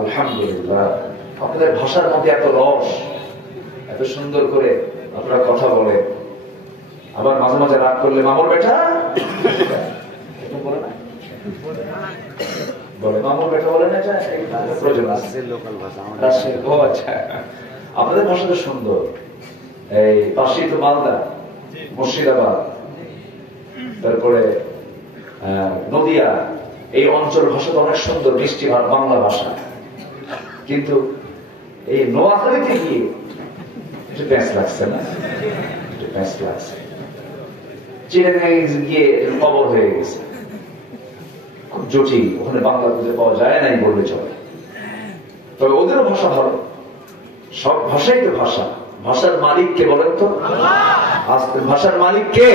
আলহামদুলিল্লাহ। আপনাদের ভাষার মধ্যে এত রস, এত সুন্দর করে আপনারা কথা বলে, আবার মাঝে মাঝে রাগ করলে মামুর বেটা বলে না, বলে মামুর বেটা বলে না, প্রয়োজন আছে লোকাল ভাষা। ও আচ্ছা, আপনাদের ভাষা তো সুন্দর। এই পাশেই তো মালদা, মুর্শিদাবাদ, তারপরে নদিয়া, এই অঞ্চল ভাষা তো অনেক সুন্দর, মিষ্টি বাংলা ভাষা। কিন্তু এই নোয়াখালীতে গিয়ে একটু প্যাঁচ লাগছে না? একটু প্যাঁচ লাগছে, চিড়িয়াখানায় গিয়ে কবর হয়ে গেছে, খুব জটিল। ওখানে বাংলা খুঁজে পাওয়া যায় নাই বললে চলে। তবে ওদেরও ভাষা ভালো, সব ভাষাই তো ভাষা। ভাষার মালিক কে বলেন তো? ভাষার মালিক কে?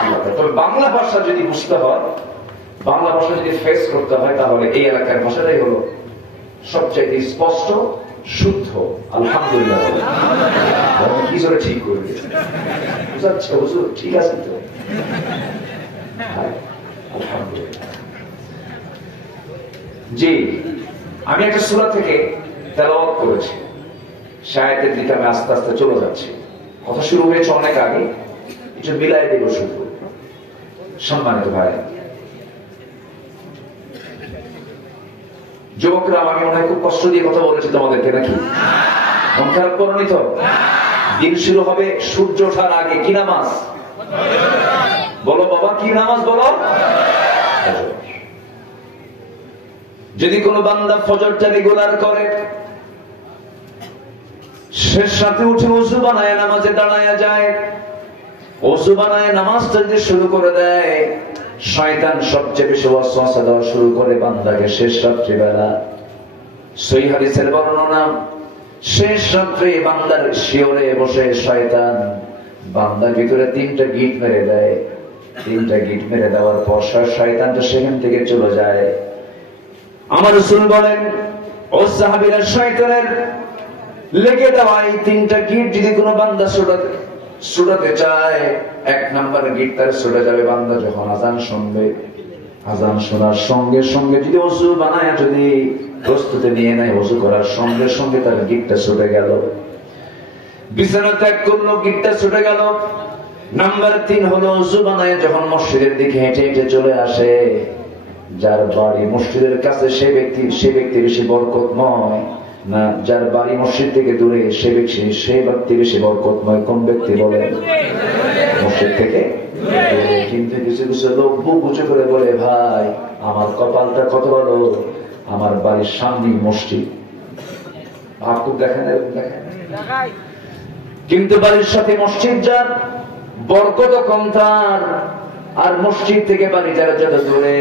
আল্লাহ। তবে বাংলা ভাষা যদি বুঝতে হয়, বাংলা ভাষা যদি ফেস করতে হয়, তাহলে এই এলাকার ভাষাটাই হলো সবচেয়ে স্পষ্ট, শুদ্ধ। আলহামদুলিল্লাহ। কি করে ঠিক করে দিয়েছে, বুঝাচ্ছে হুজুর, ঠিক আছে তো? আলহামদুলিল্লাহ। জি, আমি একটা সূরা থেকে তেলাওয়াত করেছি, শায়াতের দিকে আমি আস্তে আস্তে চলে যাচ্ছি। কথা শুরু হয়েছে অনেক আগে, একটু মিলাই দেব শুরু। সম্মানিত ভাই, যুবকরা, আমি মনে হয় খুব কষ্ট দিয়ে কথা বলেছি তোমাদেরকে, নাকি মন খারাপ করনি তো? দিন শুরু হবে সূর্য ওঠার আগে। কি নামাজ বলো বাবা, কি নামাজ বলো? যদি কোনো বান্দা ফজরটা রেগুলার করে, শেষ রাতে উঠে ওযু বানায় নামাজে দাঁড়ায়া যায়, ওযু বানায় নামাজটা যদি শুরু করে দেয়, শয়তান সবচেয়ে বেশি ওয়াসওয়াসা দেওয়া শুরু করে বান্দাকে শেষ রাত্রিবেলা। সহিহ হাদিসের বর্ণনা, শেষ রাত্রে বান্দার শিয়রে বসে শয়তান বান্দার ভিতরে 3টা গিট মেরে দেয়। 3টা গিট মেরে দেওয়ার পর শয়তানটা সেখান থেকে চলে যায়। আমার রাসূল বলেন, ও সাহাবীরা, শয়তানের লেগে দেওয়া এই 3টা গিট যদি কোনো বান্দা ছুটাতে চায়, 1 নাম্বার গিট তার ছুটে যাবে বান্দা যখন আযান শুনবে। আযান শোনার সঙ্গে সঙ্গে যদি ওযু বানায়, যদি প্রস্তুতি নিয়ে নেয়, ওযু করার সঙ্গে সঙ্গে তার গিটটা ছুটে গেল। বিছানা ত্যাগ করলো, গিটটা ছুটে গেল। নাম্বার 3 হলো, ওযু বানায় যখন মসজিদের দিকে হেঁটে হেঁটে চলে আসে, যার বাড়ি মসজিদের কাছে সে ব্যক্তি বেশি বরকতময় না যার বাড়ি মসজিদ থেকে দূরে সে ব্যক্তি বেশি বরকতময়? কোন ব্যক্তি বলে? মসজিদ থেকে দূরে। কিন্তু কিছু কিছু লোক বুক উঁচু করে বলে, ভাই আমার কপালটা কত ভালো, আমার বাড়ির সামনে মসজিদ। ভাবুক, দেখেন দেখেন, কিন্তু বাড়ির সাথে মসজিদ যার বরকত কম তার, আর মসজিদ থেকে বাড়ি যারা যত দূরে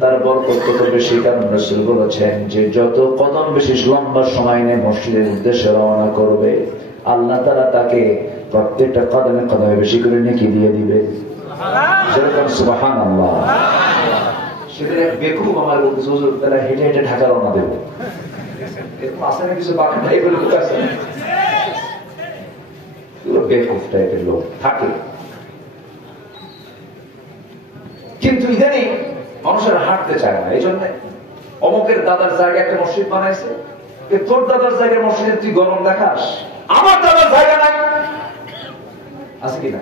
তার বরকত তত বেশি। কারণ রাসূল বলেছেন যে যত কদম বেশি লম্বা সময় নিয়ে মসজিদের উদ্দেশ্যে রওনা করবে, আল্লাহ তাআলা তাকে প্রত্যেকটা কদমে কদমে বেশি করে নেকি দিয়ে দিবে। যেরকম সুবহানাল্লাহ। সেখানে বেকুব আমার হুজুর তারা হেঁটে হেঁটে ঢাকা রওনা দেব, এরকম আসে না কিছু বাকি ভাই বলে লোক আছে, বেকুব টাইপের লোক থাকে। কিন্তু ইদানিং মানুষের হাঁটতে চায় না। এই জন্য অমুকের দাদার জায়গায় একটা মসজিদ বানাইছে, তোর দাদার জায়গায় মসজিদে তুই গরম দেখাস, আমার দাদার জায়গা নাই আছে কিনা,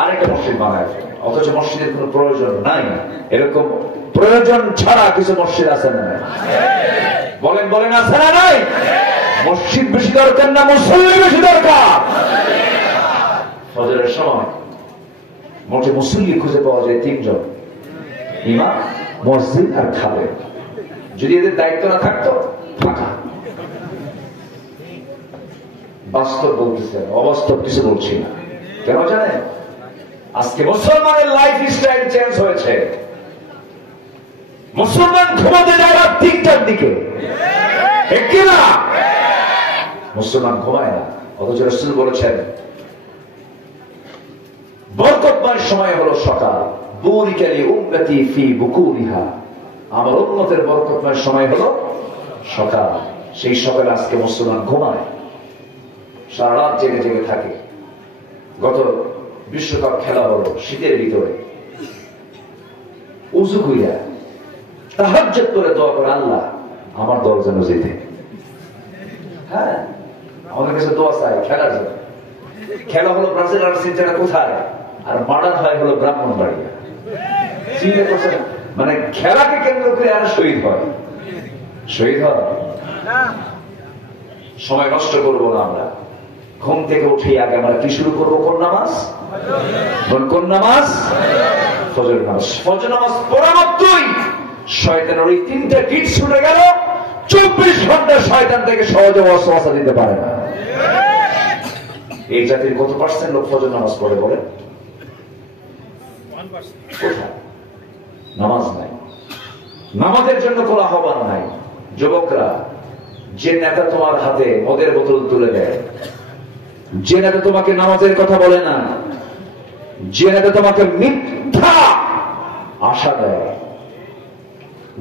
আরেকটা মসজিদ বানায়, অথচ মসজিদের কোন প্রয়োজন নাই। এরকম প্রয়োজন ছাড়া কিছু মসজিদ আছে না? বলেন বলেন, আছে না নাই? মসজিদ বেশি দরকার না মুসল্লি বেশি দরকার? ফজরের সময় মোটে মুসল্লি খুঁজে পাওয়া যায় 3 জন, ইমাম, মসজিদ আর খাবে। যদি এদের দায়িত্ব না থাকতো ফাঁকা। বাস্তব বলতেছে, অবাস্তব কিছু বলছি না। কেন জানেন? আজকে মুসলমানের লাইফ স্টাইল চেঞ্জ হয়েছে। মুসলমান ঘুমাতে যায় রাত 3টার দিকে, ঠিক কিনা? মুসলমান ঘুমায় না, অথচ রাসূল বলেছেন বরকতময় সময় হলো সকাল। বুরিকা লি উম্মতি ফি বুকুরিহা, আমার উম্মতের বরকতময় সময় হলো সকাল। সেই সকালে আজকে মুসলমান ঘুমায়, সারা রাত জেগে জেগে থাকে। গত বিশ্বকাপ খেলা হলো শীতের ভিতরে, উযু কইরা তাহাজ্জুদ করে দোয়া করে, আল্লাহ আমার দল যেন জিতে। হ্যাঁ, আমাদের কাছে দোয়া চাই খেলার জন্য। খেলা হলো ব্রাজিল আর আর্জেন্টিনা কোথায়, আর মার্ডার হয় হলো ব্রাহ্মণবাড়িয়া। চিন্তা করছেন? মানে খেলাকে কেন্দ্র করে আর শহীদ হয়, শহীদ হয়। সময় নষ্ট করবো না আমরা। ঘুম থেকে উঠে আগে আমরা কি শুরু করবো? কোন নামাজ? কোন নামাজ? ফজর নামাজ। ফজর নামাজ পড়া মাত্রই শয়তানের ওই 3টা গিট ছুটে গেল। 24 ঘন্টা শয়তান থেকে সহজে ওয়াসওয়াসা দিতে পারে না। এই জাতির কত % লোক ফজর নামাজ পড়ে বলে? 1%। নামাজ নাই, নামাজের জন্য কোন আহ্বান নাই। যুবকরা, যে নেতা তোমার হাতে মদের বোতল তুলে দেয়, যে নেতা তোমাকে নামাজের কথা বলে না, যে নেতা তোমাকে মিথ্যা আশা দেয়,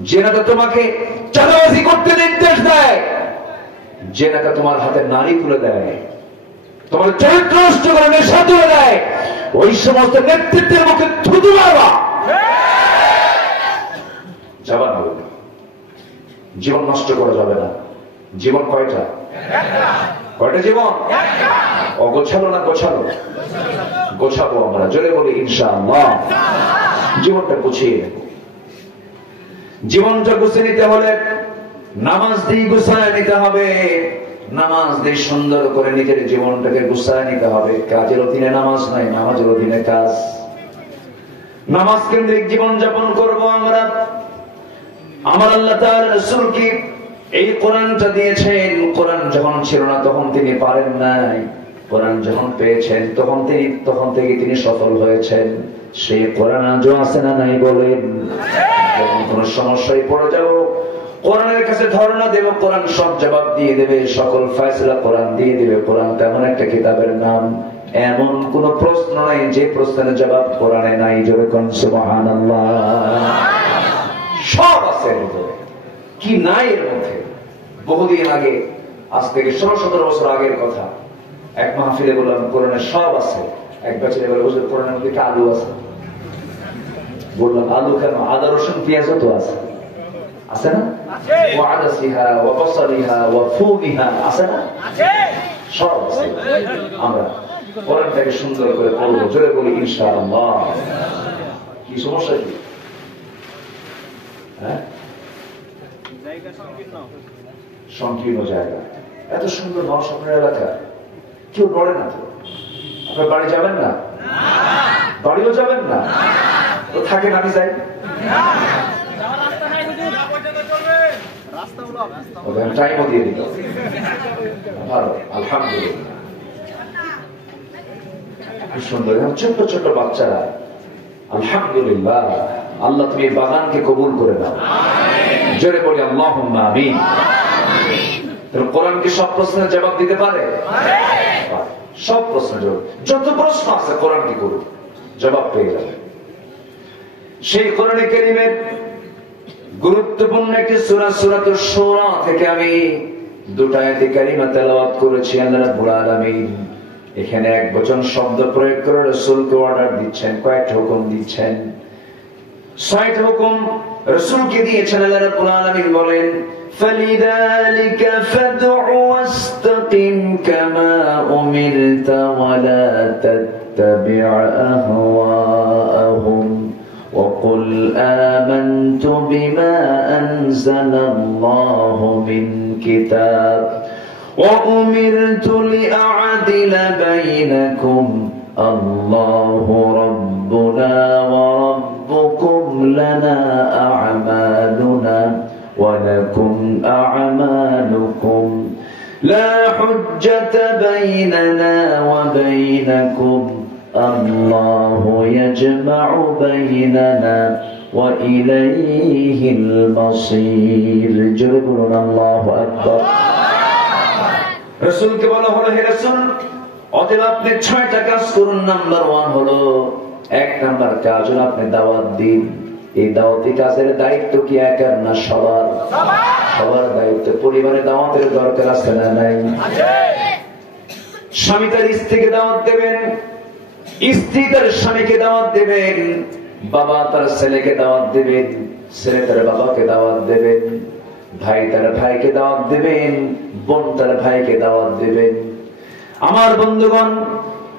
যে নেতা তোমাকে চাঁদাবাজি করতে নির্দেশ দেয়, যে নেতা তোমার হাতে নারী তুলে দেয়, তোমার চরিত্র নষ্ট করে নেশা তুলে দেয়, ওই সমস্ত নেতৃত্বের মুখে থুতু মারবা। জবান বলবে, জীবন নষ্ট করা যাবে না। জীবন কয়টা? কয়টা জীবন? অগোছালো না গোছালো? গোছাবো আমরা, জোরে বলি ইনশাআল্লাহ। জীবনটা গুছিয়ে নেব। জীবনটা গুছিয়ে নিতে হলে নামাজ দিয়ে গুছায় নিতে হবে। নামাজ দিয়ে সুন্দর করে নিজের জীবনটাকে গুছায় নিতে হবে। কাজের অধীনে নামাজ নাই, নামাজের অধীনে কাজ। নামাজ কেন্দ্রিক জীবন যাপন করবো আমরা। আমার আল্লাহ তাআলা রাসূলকে এই কোরআনটা দিয়েছেন। কোরআন যখন ছিল না তখন তিনি পারেন নাই, কোরআন যখন পেয়েছেন তখন থেকে তিনি সফল হয়েছেন। সেই কোরআন আজও আছে না নাই বলেন? যখন কোন সমস্যায় পড়ে যাব, কোরআনের কাছে ধারণা দেব, কোরআন সব জবাব দিয়ে দেবে, সকল ফয়সালা কোরআন দিয়ে দেবে। কোরআন তেমন একটা কিতাবের নাম, এমন কোন প্রশ্ন নাই যে প্রশ্নের জবাব কোরআনে নাই। জোরে কোন সুবহানাল্লাহ। সব আছে এর ভিতরে, কি নাই এর মধ্যে? বহুদিন আগে, আজ থেকে 16-17 বছর আগের কথা, এক মাহফিলে বললাম কোরআনে সব আছে। এক বছরে বলে, হুজুর কোরআনের মধ্যে কি আলু আছে? বললাম আলু কেন? আদা, রসুন, পেঁয়াজও তো আছে, আছে না? ওয়া আদাসিহা ওয়া বাসালিহা ওয়া ফুমিহা, আছে না? সব আছে। আমরা কোরআনটাকে সুন্দর করে পড়বো, জোরে বলি ইনশাআল্লাহ। কি সমস্যা কি? সংকীর্ণ জায়গা, এত সুন্দর মানুষ আপনার এলাকা, কেউ নড়ে না তো? আপনার বাড়ি যাবেন না? বাড়িও যাবেন না তো থাকেন, আমি যাই। টাইমও দিয়ে দিল, ভালো, আলহামদুলিল্লাহ। খুব সুন্দর। ছোট্ট ছোট্ট বাচ্চারা, আলহামদুলিল্লাহ। আল্লাহ তুমি বাগানকে কবুল করে দাও, জোরে বলি আল্লাহুম্মা আমিন। কোরআন কি সব প্রশ্নের জবাব দিতে পারে? সব প্রশ্নের জবাব, যত প্রশ্ন আছে কোরআন কি করুন, জবাব পেয়ে যাবে। সেই কোরআনে কারীমের গুরুত্বপূর্ণ একটি সূরা, সূরাতুশ শুরা থেকে আমি 2টা আয়াত কারিমা তেলাওয়াত করেছি। আল্লাহ রাব্বুল আলামিন এখানে এক বচন শব্দ প্রয়োগ করে রাসূলকে অর্ডার দিচ্ছেন, কয়েকটা হুকুম দিচ্ছেন। ছয়টা হুকুম রাসূলকে দিয়েছেন। আল্লাহ রাব্বুল আলামিন বলেন, فَلِذَلِكَ فَادْعُ وَاسْتَقِمْ كَمَا أُمِرْتَ وَلَا تَتَّبِعْ أَهْوَاءَهُمْ وَقُلْ آمَنْتُ بِمَا أَنزَلَ اللَّهُ مِنْ كِتَابٍ وَأُمِرْتُ لِأَعْدِلَ بَيْنَكُمْ اللَّهُ رَبُّنَا وَرَبُّكُمْ لَنَا أَعْمَالُنَا وَلَكُمْ أَعْمَالُكُمْ لَا حُجَّةَ بَيْنَنَا وَبَيْنَكُمْ اللَّهُ يَجْمَعُ بَيْنَنَا وَإِلَيْهِ الْمَصِيرُ। জোরে বলুন আল্লাহু আকবার। রাসূলকে বলা হলো, হে রাসূল, অতএব আপনি 6টা কাজ করুন। নাম্বার 1 হলো, 1 নাম্বার কাজ হলো আপনি দাওয়াত দিন। এই দাওয়াতি কাজের দায়িত্ব কি একার না সবার? সবার দায়িত্ব। পরিবারে দাওয়াতের দরকার আছে না নাই? স্বামী তার স্ত্রীকে দাওয়াত দেবেন, স্ত্রী তার স্বামীকে দাওয়াত দেবেন, বাবা তার ছেলেকে দাওয়াত দেবেন, ছেলে তার বাবাকে দাওয়াত দেবেন, ভাই তার ভাইকে দাওয়াত দেবেন, বোন তার ভাইকে দাওয়াত দেবেন। আমার বন্ধুগণ,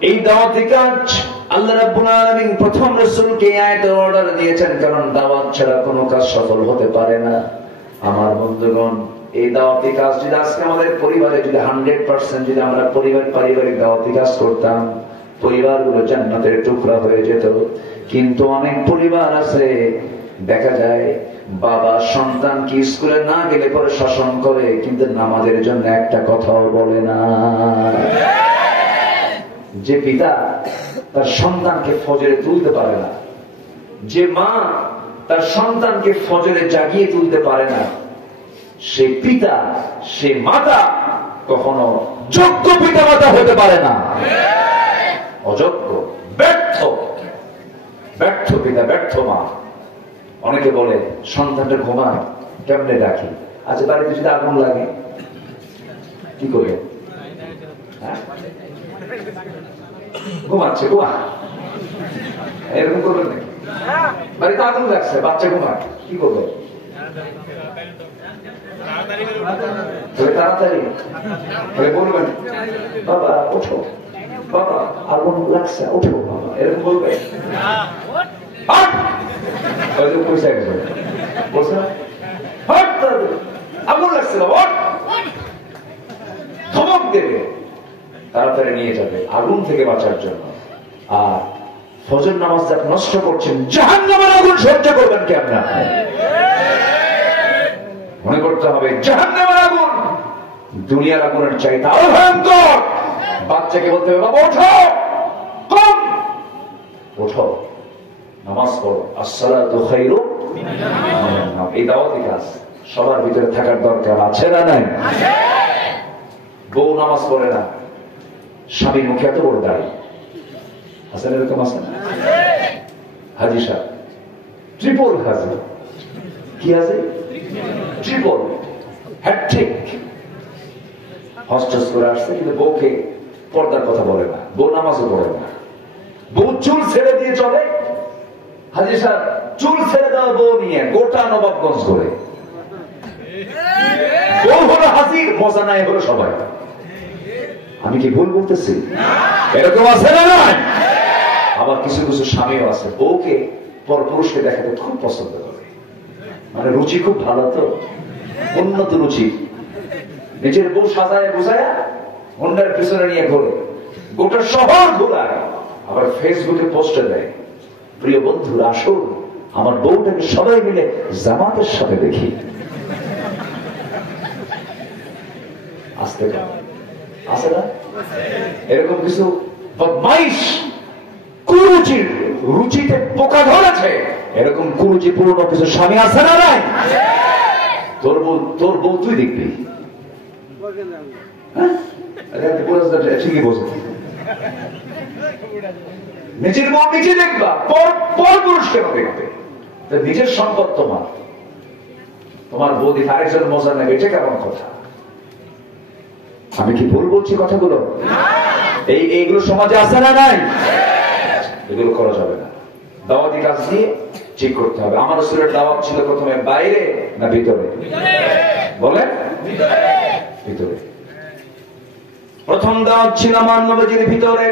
এই দাওয়াতি কাজ আল্লাহ রাব্বুল আলামিন প্রথম রাসূলকে আয়াতে অর্ডার দিয়েছেন, কারণ দাওয়াত ছাড়া কোনো কাজ সফল হতে পারে না। আমার বন্ধুগণ, এই দাওয়াতি কাজ যদি আজকে আমাদের পরিবারে যদি 100% যদি আমরা পারিবারিক দাওয়াতি কাজ করতাম, পরিবারগুলো জান্নাতের টুকরা হয়ে যেত। কিন্তু অনেক পরিবার আছে, দেখা যায় বাবা সন্তান কি স্কুলে না গেলে পরে শাসন করে, কিন্তু নামাজের জন্য একটা কথাও বলে না। যে পিতা তার সন্তানকে ফজরে তুলতে পারে না, যে মা তার সন্তানকে ফজরে জাগিয়ে তুলতে পারে না, সে পিতা, সে মাতা কখনো যোগ্য পিতা মাতা হতে পারে না। অযোগ্য, ব্যর্থ পিতা, ব্যর্থ মা। অনেকে বলে সন্তানটা ঘুমায়, কেমনে ডাকি? আচ্ছা, বাড়িতে যদি আগুন লাগে কি করবে? ঘুমাচ্ছে, ঘুমা, এরকম করবেন নাকি? বাড়িতে আগুন লাগছে, বাচ্চা ঘুমায়, কি করবে? তাড়াতাড়ি বলবেন, বাবা ওঠো, বাবা আগুন লাগছে, ওঠো বাবা, এরকম বলবে? আগুন লাগছে, ধমক দেবে, তাড়াতাড়ি নিয়ে যাবে আগুন থেকে বাঁচার জন্য। আর ফজর নামাজ যাক নষ্ট করছেন, জাহান্নামের আগুন সহ্য করবেন কি আপনি? মনে করতে হবে জাহান্নামের আগুন দুনিয়ার আগুনের চাইতে আরো ভয়ঙ্কর। বাচ্চাকে বলতে হবে, বাবা ওঠো, কম ওঠো, নামাজ পড়ো, আসসালাতু খায়রুম মিনান নাওম। এই দাওয়াতি কাজ সবার ভিতরে থাকার দরকার আছে না নাই? বউ নামাজ পড়ে না, স্বামীর মুখে এত বড় দাড়ি আছে, এরকম আছে না? হাজি সাহেব ট্রিপল হাজি, কি আছে? ট্রিপল হ্যাট্রিক হস্টেস করে আসছে, কিন্তু বউকে পর্দার কথা বলে না, বউ নামাজও পড়ে না, বউ চুল ছেড়ে দিয়ে চলে। হাজি সাহেব চুল ছেড়ে দেওয়া বউ নিয়ে গোটা নবাবগঞ্জ করে, বউ হলো হাজির, মজা নাই হলো সবাই। আমি কি ভুল বলতেছি? এরকম আছে না নয়? আবার কিছু কিছু স্বামীও আছে, বউকে পরপুরুষকে দেখাতে খুব পছন্দ করে, মানে রুচি খুব ভালো, তো উন্নত রুচি। নিজের বউ সাজায় বুঝায় হন্ডার পিছনে নিয়ে ঘোরে, গোটা শহর ঘোরায়, আবার ফেসবুকে পোস্টে দেয়, প্রিয় বন্ধুরা আসুন আমার বউটাকে সবাই মিলে জামাতের সাথে দেখি। আসতে আছে না এরকম কিছু বদমাইশ, কুরুচির রুচিতে পোকা ধরেছে, এরকম কুরুচি পূর্ণ কিছু স্বামী আছে না নাই? তোর বউ তুই দেখবি, ঠিকই বলছে, নিজের বউ নিজে দেখবা, পর পুরুষ কেন দেখবে? নিজের সম্পদ তোমার বউ দেখে আরেকজন মজা নেবে, এটা কেমন কথা? আমি কি ভুল বলছি কথাগুলো? এইগুলো সমাজে আছে না নাই? এগুলো করা যাবে না। দাওয়াতি কাজ দিয়ে ঠিক করতে হবে। আমার রাসূলের দাওয়াত ছিল প্রথমে বাইরে না ভিতরে? বলেন ভিতরে। প্রথম দাওয়াত ছিল আমার নবীর ভিতরে,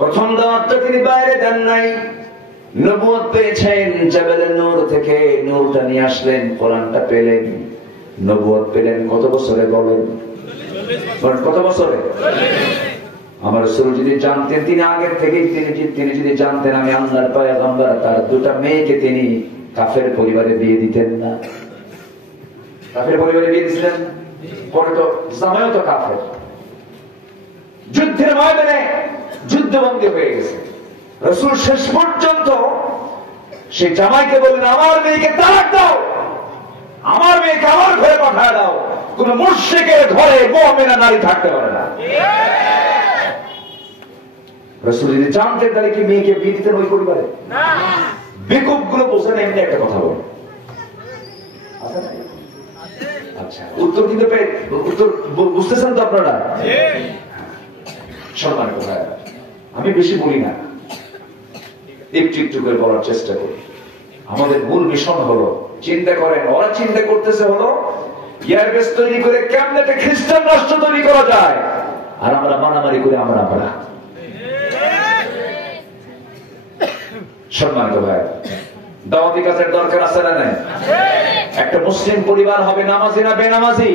প্রথম দাওয়াতটা তিনি বাইরে দেন নাই। নবুয়ত পেয়েছেন জাবালে নূর থেকে, নূরটা নিয়ে আসলেন, কোরআনটা পেলেন, নবুয়ত পেলেন কত বছরে? বলেন কত বছরে? আমার রাসূল যদি জানতেন, তিনি আগের থেকেই তিনি যদি জানতেন আমি আল্লাহর পয়গম্বর, তার দুটা মেয়েকে তিনি কাফের পরিবারে বিয়ে দিতেন না। কাফের পরিবারে বিয়ে দিয়েছিলেন, পরে তো জামাইও তো কাফের, যুদ্ধের ময়দানে যুদ্ধবন্দী হয়ে গেছে। রাসূল শেষ পর্যন্ত সেই জামাইকে বললেন আমার মেয়েকে তালাক দাও, আমার মেয়েকে আমার ঘরে পাঠায় দাও, কোন মুশরিকের ঘরে মুমিনা নারী থাকতে পারে না। রাসূল যদি জানতেন তাহলে কি মেয়েকে বিয়ে দিতেন ওই পরিবারে? না। বেকুব গুলো বোঝেন এমনি একটা কথা বলে। আচ্ছা, উত্তর দিতে উত্তর বুঝতেছেন তো আপনারা? সম্মানিত ভাই, আমি বেশি বলি না, একটু একটু করে বলার চেষ্টা করি। আমাদের মূল মিশন হলো, চিন্তা করেন ওরা চিন্তা করতেছে হলো এয়ারবেস তৈরি করে কেমনে একটা খ্রিস্টান রাষ্ট্র তৈরি করা যায়, আর আমরা মারামারি করে আমরা সম্মানিত ভাই, দাওয়াতি কাজের দরকার আছে না নাই? একটা মুসলিম পরিবার হবে নামাজি না বেনামাজি?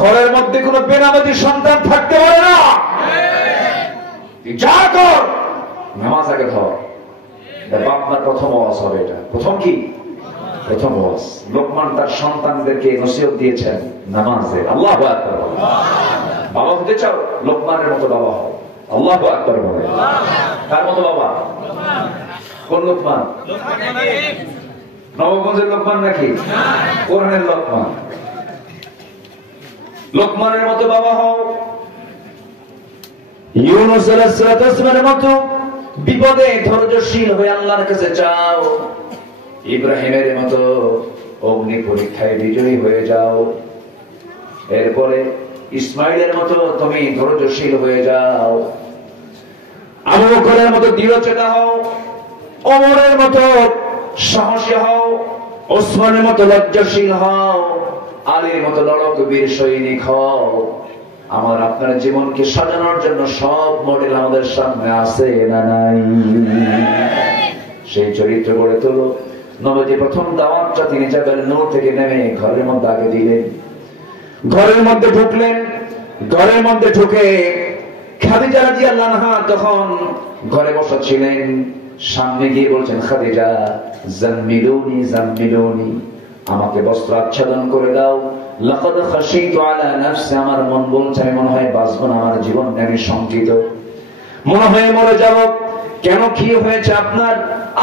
ঘরের মধ্যে কোন বেনামাজি সন্তান থাকতে পারে না। যা কর নামাজ আগে ধর। আপনার প্রথম ওয়াজ হবে এটা। প্রথম কি? প্রথম ওয়াজ। লোকমান তার সন্তানদেরকে নসিহত দিয়েছেন নামাজে। আল্লাহু আকবার। বাবা হতে চাও? লোকমানের মতো বাবা হও। আল্লাহু আকবার বলে। কার মতো বাবা? কোন লোকমান? নবগঞ্জের লোকমান নাকি? কোরআনের লোকমান। লোকমানের মতো বাবা হও। ইউনূস আলাইহিস সালামের মতো বিপদে ধৈর্যশীল হয়ে আল্লাহর কাছে যাও। ইব্রাহিমের মতো অগ্নি পরীক্ষায় বিজয়ী হয়ে যাও। এরপরে ইসমাইলের মতো তুমি ধৈর্যশীল হয়ে যাও। আবু বকরের মতো দৃঢ়চেতা হও। ওমরের মতো সাহসী হও। ওসমানের মতো লজ্জাশীল হও। আলীর মতো লড়ক বীর সৈনিক হও। আমার আপনার জীবনকে সাজানোর জন্য সব মডেল আমাদের সামনে আছে না নাই? সেই চরিত্র গড়ে তোলো। নবীজি প্রথম দাওয়াতটা তিনি জাবালে নূর থেকে নেমে ঘরের মধ্যে আগে দিলেন। ঘরের মধ্যে ঢুকলেন। ঘরের মধ্যে ঢুকে খাদিজা রাদিয়াল্লাহু আনহা তখন ঘরে বসা ছিলেন। সামনে গিয়ে বলছেন খাদিজা জাম্মিলুনি জাম্মিলুনি, আমাকে বস্ত্র আচ্ছাদন করে দাও। লাকাদ খাশিতু আলা নাফসি, আমার মন বলছে আমি মনে হয় বাঁচব না, আমার জীবন আমি শঙ্কিত, মনে হয় মরে যাব। কেন কি হয়েছে আপনার?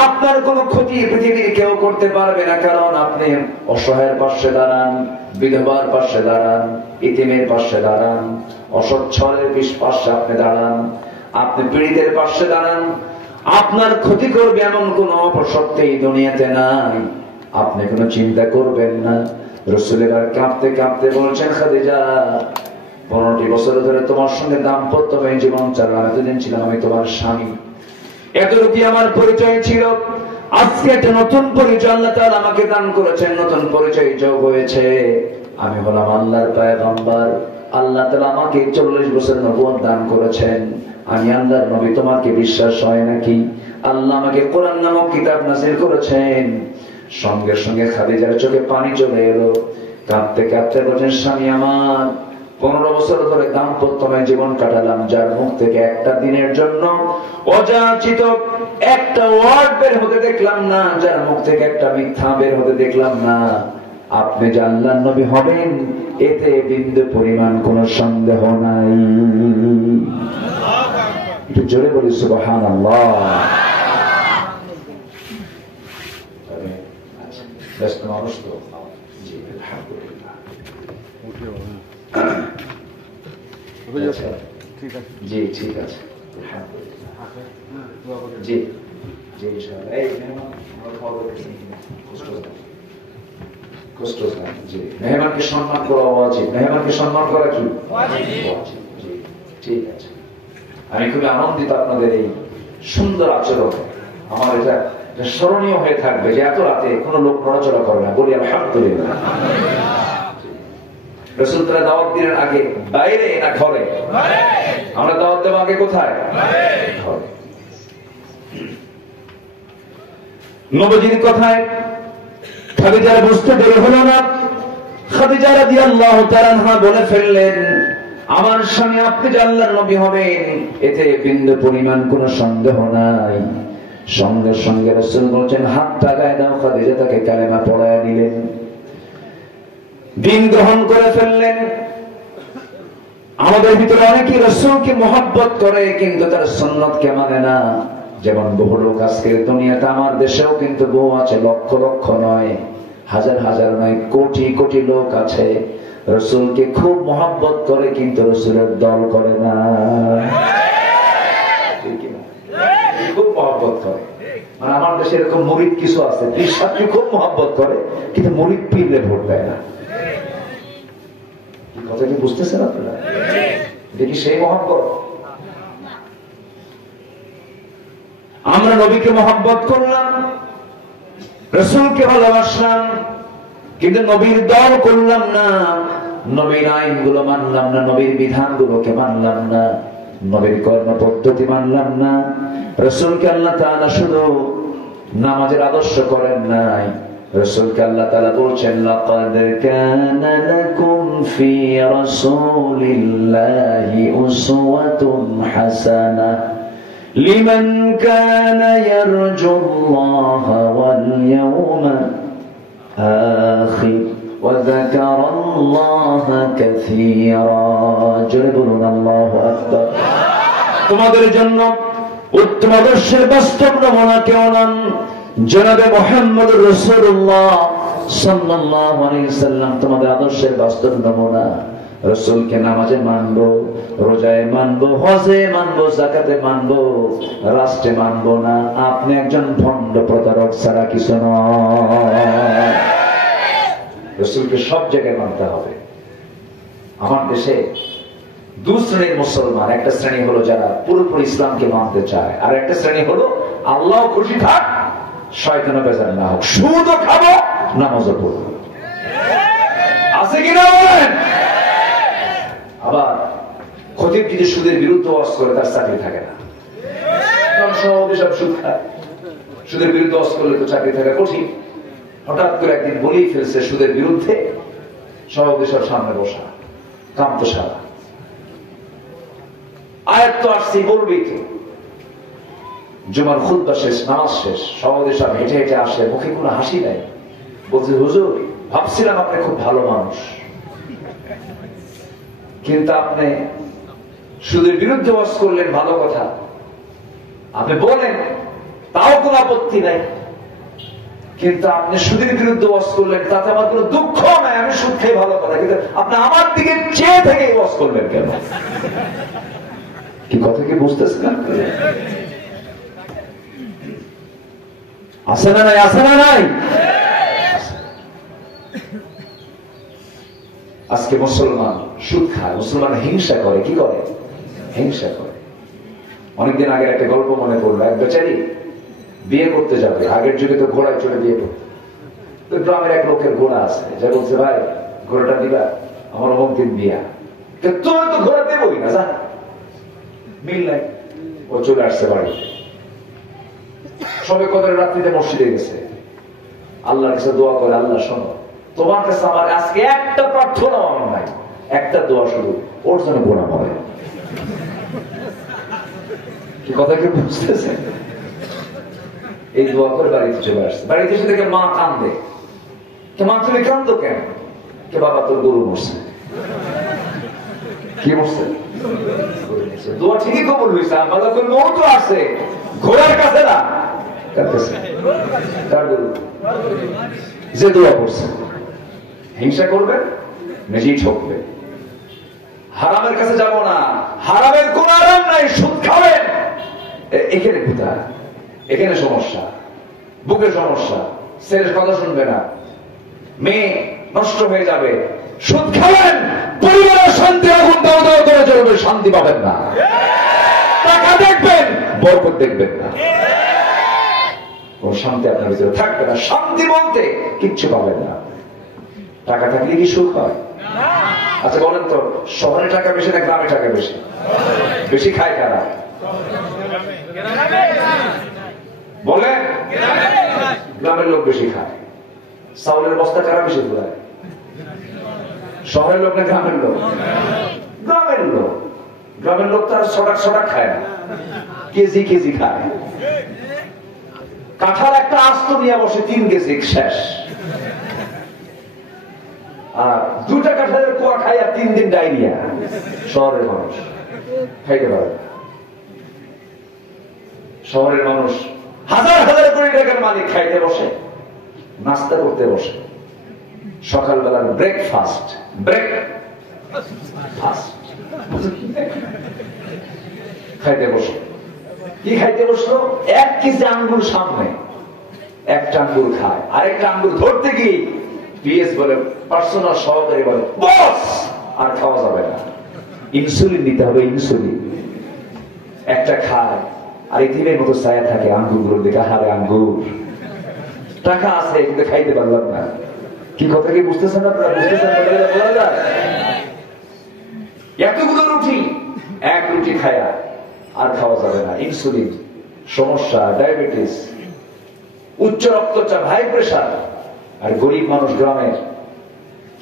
আপনার কোনো ক্ষতি পৃথিবীর কেউ করতে পারবে না, কারণ আপনি অসহায়ের পাশে দাঁড়ান, বিধবার পাশে দাঁড়ান, ইতিমের পাশে দাঁড়ান, অসচ্ছলের পাশে আপনি দাঁড়ান, আপনি পীড়িতের পাশে দাঁড়ান। আপনার ক্ষতি করবে এমন কোন অপশক্তি দুনিয়াতে নাই, আপনি কোনো চিন্তা করবেন না। রাসূল এবার কাঁপতে কাঁপতে বলছেন খাদিজা 15টি বছর ধরে তোমার সঙ্গে দাম্পত্যময় জীবন চালাম, এতদিন ছিলাম আমি তোমার স্বামী, এতটুকু আমার পরিচয় ছিল। আজকে একটা নতুন পরিচয় আল্লাহ তাআলা আমাকে দান করেছেন, নতুন পরিচয় যোগ হয়েছে। আমি হলাম আল্লাহর পয়গম্বর। আল্লাহ তাআলা আমাকে 40 বছর নবুয়ত দান করেছেন। আমি আল্লাহর নবী, তোমাকে বিশ্বাস হয় নাকি? আল্লাহ আমাকে কোরআন নামক কিতাব নাযিল করেছেন। সঙ্গে সঙ্গে খাদিজার চোখে পানি চলে এলো। কাঁদতে কাঁদতে বলেন স্বামী আমার, 15 বছর ধরে দাম্পত্যময় জীবন কাটালাম, যার মুখ থেকে একটা দিনের জন্য অযাচিত একটা ওয়ার্ড বের হতে দেখলাম না, যার মুখ থেকে একটা মিথ্যা বের হতে দেখলাম না। আপনি যে আল্লাহর নবী হবেন এতে বিন্দু পরিমাণ কোনো সন্দেহ নাই। একটু জোরে বলি সুবহানাল্লাহ। ব্যস্ত মানুষ তো, জি আলহামদুলিল্লাহ, জি ঠিক আছে, জি জি ইনশাআল্লাহ। এই কষ্ট না, জি মেহমানকে সম্মান করা উচিত। মেহমানকে সম্মান করা কি উচিত? জি ঠিক আছে। আমি খুবই আনন্দিত আপনাদের এই সুন্দর আচরণ। আমার এটা স্মরণীয় হয়ে থাকবে যে এত রাতে কোন লোক নড়াচড়া করে না, বলি আলহামদুলিল্লাহ। রাসূল তারা দাওয়াত দিলেন আগে বাইরে না ঘরে? আমরা দাওয়াত দেব আগে কোথায়? ঘরে। নবীজির কথায় খাদিজা বুঝতে দেরি হলো না। খাদিজা রাদিয়াল্লাহু তাআলা আনহা বলে ফেললেন, আমার স্বামী আপনি যে আল্লাহর নবী হবেন এতে বিন্দু পরিমাণ কোনো সন্দেহ নাই। সঙ্গে সঙ্গে রাসূল বলেন, হাতটা গায়ে দাও। খাদিজা তাকে কালেমা পড়ায় দিলেন, দিন গ্রহণ করে ফেললেন। আমাদের ভিতরে অনেকেই রাসূলকে মহব্বত করে কিন্তু তার সুন্নতকে মানে না। যেমন বহু লোক আজকের দুনিয়াতে, আমার দেশেও কিন্তু বহু আছে, লক্ষ লক্ষ নয়, হাজার হাজার নয়, কোটি কোটি লোক আছে রাসূলকে খুব মহব্বত করে কিন্তু রাসূলের দল করে না। খুব মহব্বত করে, মানে আমার দেশে এরকম মুরিদ কিছু আছে, পীর সাহেবকে খুব মহব্বত করে কিন্তু মুরিদ পীরে ভোট দেয় না। কথা কি বুঝতেছেন আপনারা? দেখি সেই মহব্বত। আমরা নবীকে মহব্বত করলাম, রাসূলকে ভালোবাসলাম, কিন্তু নবীর দল করলাম না, নবীর আইনগুলো মানলাম না, নবীর বিধানগুলোকে মানলাম না, নবীর কর্ম পদ্ধতি মানলাম না। রাসূলকে আল্লাহ তাআলা শুধু নামাজের আদর্শ করেন নাই, রাসূলকে আল্লাহ তাআলা বলেছেন, লাকাদ কানা লাকুম ফি রাসূলিল্লাহি উসওয়াতুন হাসানাহ লিমান কানা ইয়ারজুল্লাহা ওয়াল ইয়াওমাল আখির ওয়া যাকারাল্লাহা কাসীরা। জোরে বলুন আল্লাহু আকবার। তোমাদের জন্য উত্তম আদর্শের বাস্তব নমুনা কেউ নন, জনাবে মুহাম্মদুর রাসূলুল্লাহ সাল্লাল্লাহু আলাইহি ওয়াসাল্লাম তোমাদের আদর্শের বাস্তব নমুনা। রাসূলকে নামাজে মানবো, রোজায় মানবো, হজে মানবো, যাকাতে মানবো, রাষ্ট্রে মানবো না। আপনি একজন ভণ্ড প্রতারক ছাড়া কিছু নয়। রাসূলকে সব জায়গায় মানতে হবে। আমার দেশে দু শ্রেণীর মুসলমান, একটা শ্রেণী হলো যারা পুরোপুরি ইসলামকে মানতে চায়, আর একটা শ্রেণী হলো আল্লাহ খুশি থাক শয়তানও বেজার না হোক, সুদও খাবো নামাজও পড়বো। আছে কিনা বলেন? আবার খতিব যদি সুদের বিরুদ্ধে ওয়াজ করে তার চাকরি থাকে না, কারণ সভাপতি সব সুদ খায়, সুদের বিরুদ্ধে ওয়াজ করলে তো চাকরি থাকা কঠিন। হঠাৎ করে একদিন বলেই ফেলছে সুদের বিরুদ্ধে, সভাপতি সব সামনে বসা, কাম তো সারা, আয়াত তো আসছি বলবেই তো। জুমার খুতবা শেষ, নামাজ শেষ, সভাপতি সব হেঁটে হেঁটে আসে, মুখে কোনো হাসি নাই, বলছে, হুজুর ভাবছিলাম আপনি খুব ভালো মানুষ, কিন্তু আপনি সুদের বিরুদ্ধে ওয়াজ করলেন, ভালো কথা, আপনি বলেন তাও কোনো আপত্তি নাই, কিন্তু আপনি সুদের বিরুদ্ধে ওয়াজ করলেন তাতে আমার কোনো দুঃখ নাই, আমি সুদ খাই, ভালো কথা, কিন্তু আপনি আমার দিকে চেয়ে থেকে ওয়াজ করবেন কেন? কি কথা কি বুঝতেছেন? আছে না নাই? আছে না নাই? আজকে মুসলমান সুদ খায়, মুসলমান হিংসা করে। কি করে? হিংসা করে। অনেকদিন আগে একটা গল্প মনে পড়লো, এক বেচারি বিয়ে করতে যাবে, আগের যুগে তো ঘোড়ায় চড়ে বিয়ে করতো, তো গ্রামের এক লোকের ঘোড়া আছে, যে বলছে, ভাই ঘোড়াটা দিবা, আমার অমুক দিন বিয়া, তুমি তো ঘোড়া দেবই না, যা মিল নাই। ও চলে আসছে বাড়িতে, সবে কদরের রাত্রিতে মসজিদে গেছে, আল্লাহর কাছে দোয়া করে, আল্লাহ শোনো, তোমার কাছে আমার আজকে একটা প্রার্থনা আমার নাই, একটা দোয়া শুধু, ওর জন্য গোনা মরে। কি কথা কি বুঝতেছে? এই দোয়া করে বাড়িতে চলে আসছে। বাড়িতে এসে দেখে মা কান্দে। মা তুমি কান্দো কেন? কে বাবা তোর গরু মরছে। কি মরছে? দোয়া ঠিকই কবুল হয়েছে, মালাকুল মউত তো আছে, ঘোড়ার কাছে না, কার কাছে? কার গরু? যে দোয়া করছে। হিংসা করবেন, নিজেই ঠকবে। হারামের কাছে যাব না, হারামের কোন আরাম নাই, সুদ খাবেন, এখানে কোথায়? এখানে সমস্যা, বুকে সমস্যা, ছেলের কথা শুনবে না, মেয়ে নষ্ট হয়ে যাবে। সুদ খাবেন, পরিবারের শান্তি আগুন দাও দাও করে চলবে, শান্তি পাবেন না। টাকা দেখবেন, বরকত দেখবেন না। কোন শান্তি আপনার ভিতরে থাকবে না। শান্তি বলতে কিচ্ছু পাবেন না। টাকা থাকলে কি সুখ হয়? আচ্ছা বলেন তো, শহরে টাকা বেশি না গ্রামে টাকা বেশি? বেশি খায় কারা? বলেন, গ্রামের লোক বেশি খায়। চাউলের বস্তা কারা বেশি ঘুরায়? শহরের লোক না গ্রামের লোক? গ্রামের লোক। গ্রামের লোক তার ছটাক খায় না, কেজি কেজি খায়। কাঁঠাল একটা আস্ত নিয়ে বসে 3 কেজি শেষ। আর 2টা কাঁঠালের কোয়া খাইয়া 3 দিন ডায়রিয়া। শহরের মানুষ খাইতে পারে। শহরের মানুষ হাজার হাজার কোটি টাকার মালিক খাইতে বসে, নাস্তা করতে বসে, সকালবেলার ব্রেকফাস্ট খাইতে বসে। কি খাইতে বসলো? 1 কেজি আঙ্গুর সামনে, একটা আঙ্গুর খায়, আরেকটা আঙ্গুর ধরতে গিয়ে পিএস বলে, পার্সোনাল সহকারী বলে, বস আর খাওয়া যাবে না, ইনসুলিন নিতে হবে, ইনসুলিন। একটা খায় আর এতিমের মতো ছায়া থাকে আঙ্গুরগুলো দেখে, হারে আঙ্গুর, টাকা আছে কিন্তু খাইতে পারলাম না। কি কথা কি বুঝতেছেন আপনারা? বুঝতেছেন? এতগুলো রুটি, 1 রুটি খায়া আর খাওয়া যাবে না, ইনসুলিন, সমস্যা, ডায়াবেটিস, উচ্চ রক্তচাপ, হাই প্রেশার। আর গরিব মানুষ গ্রামের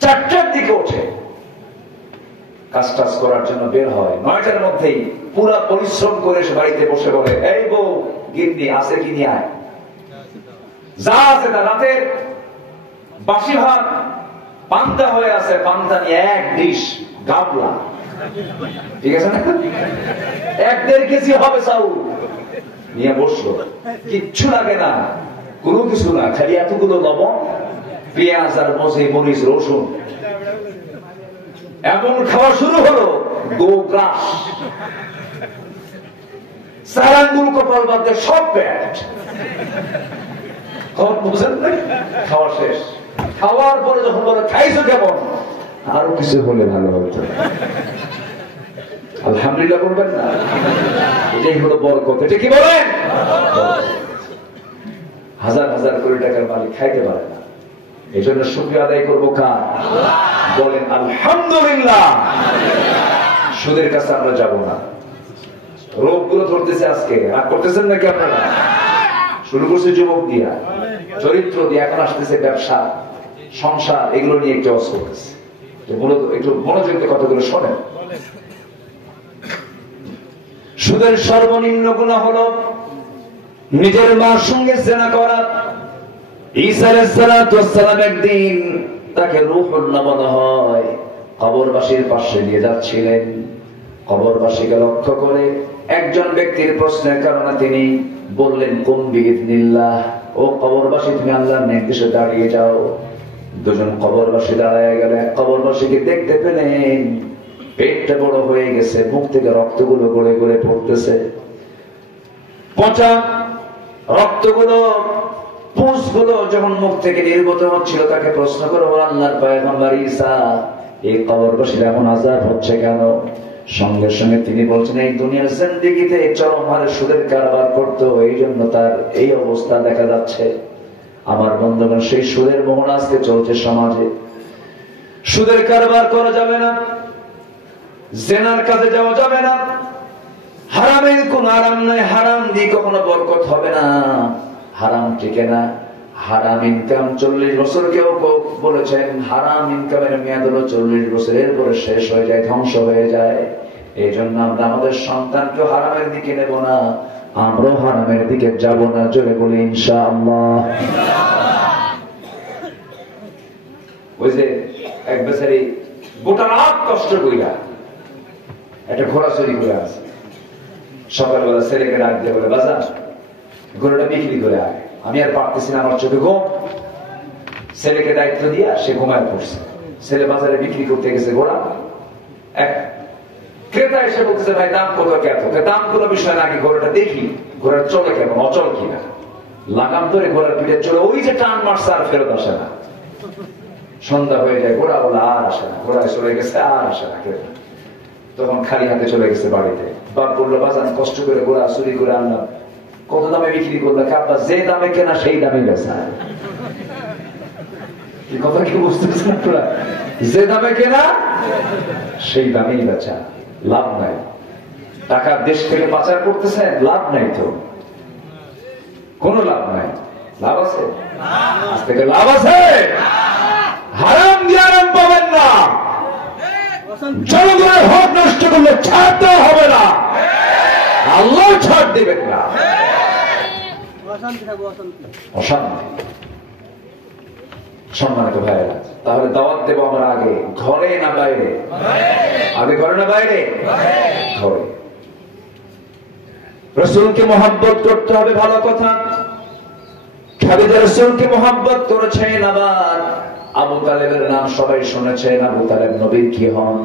4টার দিকে ওঠে, কাজ টাজ করার জন্য বের হয়, 9টার মধ্যেই পুরা পরিশ্রম করে সে বাড়িতে বসে বলে, এই বউ গিন্নি আছে কি নিয়ে আয়, যা আছে তা। রাতের বাসি ভাত পান্তা হয়ে আছে, পান্তা নিয়ে 1 ডিশ গাবলা, ঠিক আছে না, 1-1.5 কেজি হবে চাউল নিয়ে বসলো। কিচ্ছু লাগে না, কোনো কিছু না, খালি এতগুলো লবণ, পেঁয়াজ আর মরিচ, রসুন। এমন খাওয়া শুরু হলো, গো গ্রাস, সারাঙ্গুল, কপাল বাদে সব পেট। বুঝেন না? খাওয়া শেষ। খাওয়ার পরে যখন বলে খাইছো কেমন, আরো কিছু হলে ভালো হতো, আলহামদুলিল্লাহ বলবেন না? এটাই হলো বরকত। এটা কি বলেন? হাজার হাজার কোটি টাকার মালিক খাইতে পারে না, এই জন্য শুকরিয়া আদায় করবো কার? বলেন আলহামদুলিল্লাহ। সুদের কাছে আমরা যাব না। রোগগুলো ধরতেছে আজকে, আর করতেছেন নাকি আপনারা? শুরু করছে যুবক দিয়া, চরিত্র দিয়ে, এখন আসতেছে ব্যবসা, সংসার, এগুলো নিয়ে একটু অস করতেছে। মূলত একটু মনোযোগ দিয়ে কথাগুলো শোনেন। সুদের সর্বনিম্ন গুনাহ হলো নিজের মার সঙ্গে জেনা করা। ঈসা আলাইহিস সালাম একদিন তাকে রূহুল্লাহ বলা হয়, কবরবাসীর পাশে নিয়ে যাচ্ছিলেন। কবরবাসীকে লক্ষ্য করে একজন ব্যক্তির প্রশ্নের কারণে তিনি বললেন, কুম বিইذনিল্লাহ, ও কবরবাসী তুমি আল্লাহর নির্দেশে দাঁড়িয়ে যাও। 2জন কবরবাসী দাঁড়ায় গেল। এক কবরবাসীকে দেখতে পেলেন পেটটা বড় হয়ে গেছে, মুখ থেকে রক্তগুলো গড়ে গড়ে পড়তেছে, পচা রক্তগুলো, পুঁজগুলো যখন মুখ থেকে নির্গত হচ্ছিল, তাকে প্রশ্ন করে, আল্লাহর পয়গম্বর ঈসা, এই কবরবাসীর এমন আযাব হচ্ছে কেন? সঙ্গে সঙ্গে তিনি বলছেন, এই দুনিয়ার জিন্দেগিতে চরম হারে সুদের কারবার করতো, এই জন্য তার এই অবস্থা দেখা যাচ্ছে। আমার বন্ধুগণ, সেই সুদের মোহন আজকে চলছে সমাজে। সুদের কারবার করা যাবে না, জেনার কাছে যাওয়া যাবে না, হারামের কোন আরাম নাই, হারাম দিয়ে কখনো বরকত হবে না, হারাম টিকে না। হারাম ইনকাম 40 বছর, কেউ বলেছেন হারাম ইনকামের মেয়াদ হলো 40 বছর, এরপরে শেষ হয়ে যায়, ধ্বংস হয়ে যায়। এই জন্য আমরা আমাদের সন্তানকে হারামের দিকে নেব না, আমরাও হারামের দিকে যাব না। জোরে বলি ইনশাআল্লাহ। ওই যে এক বেচারি গোটা রাত কষ্ট কইরা একটা ঘোড়া চুরি করে আছে, সকালবেলা ছেলেকে ডাক দিয়ে বলে, বাজার ঘোড়াটা বিক্রি করে আয়, আমি আর পারতেছি না, আমার চোখে ঘুম। ছেলেকে দায়িত্ব দিয়া সে ঘুমায় পড়ছে। ছেলে বাজারে বিক্রি করতে গেছে ঘোড়া। এক ক্রেতা এসে বলতেছে, ভাই দাম কত? এত দাম কোনো বিষয় না, আগে ঘোড়াটা দেখি, ঘোড়ার চলে কেমন, অচল কিনা। লাগাম ধরে ঘোড়ার পিঠে চলে, ওই যে টান মারছে, আর ফেরত আসে না। সন্ধ্যা হয়ে যায়, ঘোড়া বলে আর আসে না, ঘোড়ায় চলে গেছে, আর আসে না ক্রেতা। তখন খালি হাতে চলে গেছে বাড়িতে। বাপ বললো, বাজান কষ্ট করে ঘোড়া চুরি করে আনলাম, কত দামে বিক্রি করলে? আপনার যে দামে কেনা সেই দামে বেচা। কথা কি বুঝতেছেন আপনারা? যে দামে কেনা সেই দামেই বেচা, লাভ নাই। টাকা দেশ থেকে পাচার করতেছেন, লাভ নাই তো, কোনো লাভ নাই। লাভ আছে? আজ থেকে লাভ আছে? হারাম দিয়ে আরাম পাবেন না। জনগণের হক নষ্ট করলে ছাড় দেওয়া হবে না, আল্লাহ ছাড় দেবেন না। অশান্তি। সম্মানিত ভাইয়েরা, তাহলে দাওয়াত দেবো আমরা আগে ঘরে না বাইরে? আগে ঘরে না বাইরে? ঘরে। রাসূলকে মহব্বত করতে হবে, ভালো কথা। খাদিজা রাসূলকে মহব্বত করেছেন, আবার আবু তালেবের নাম সবাই শুনেছেন। আবু তালেব নবীর কি হন?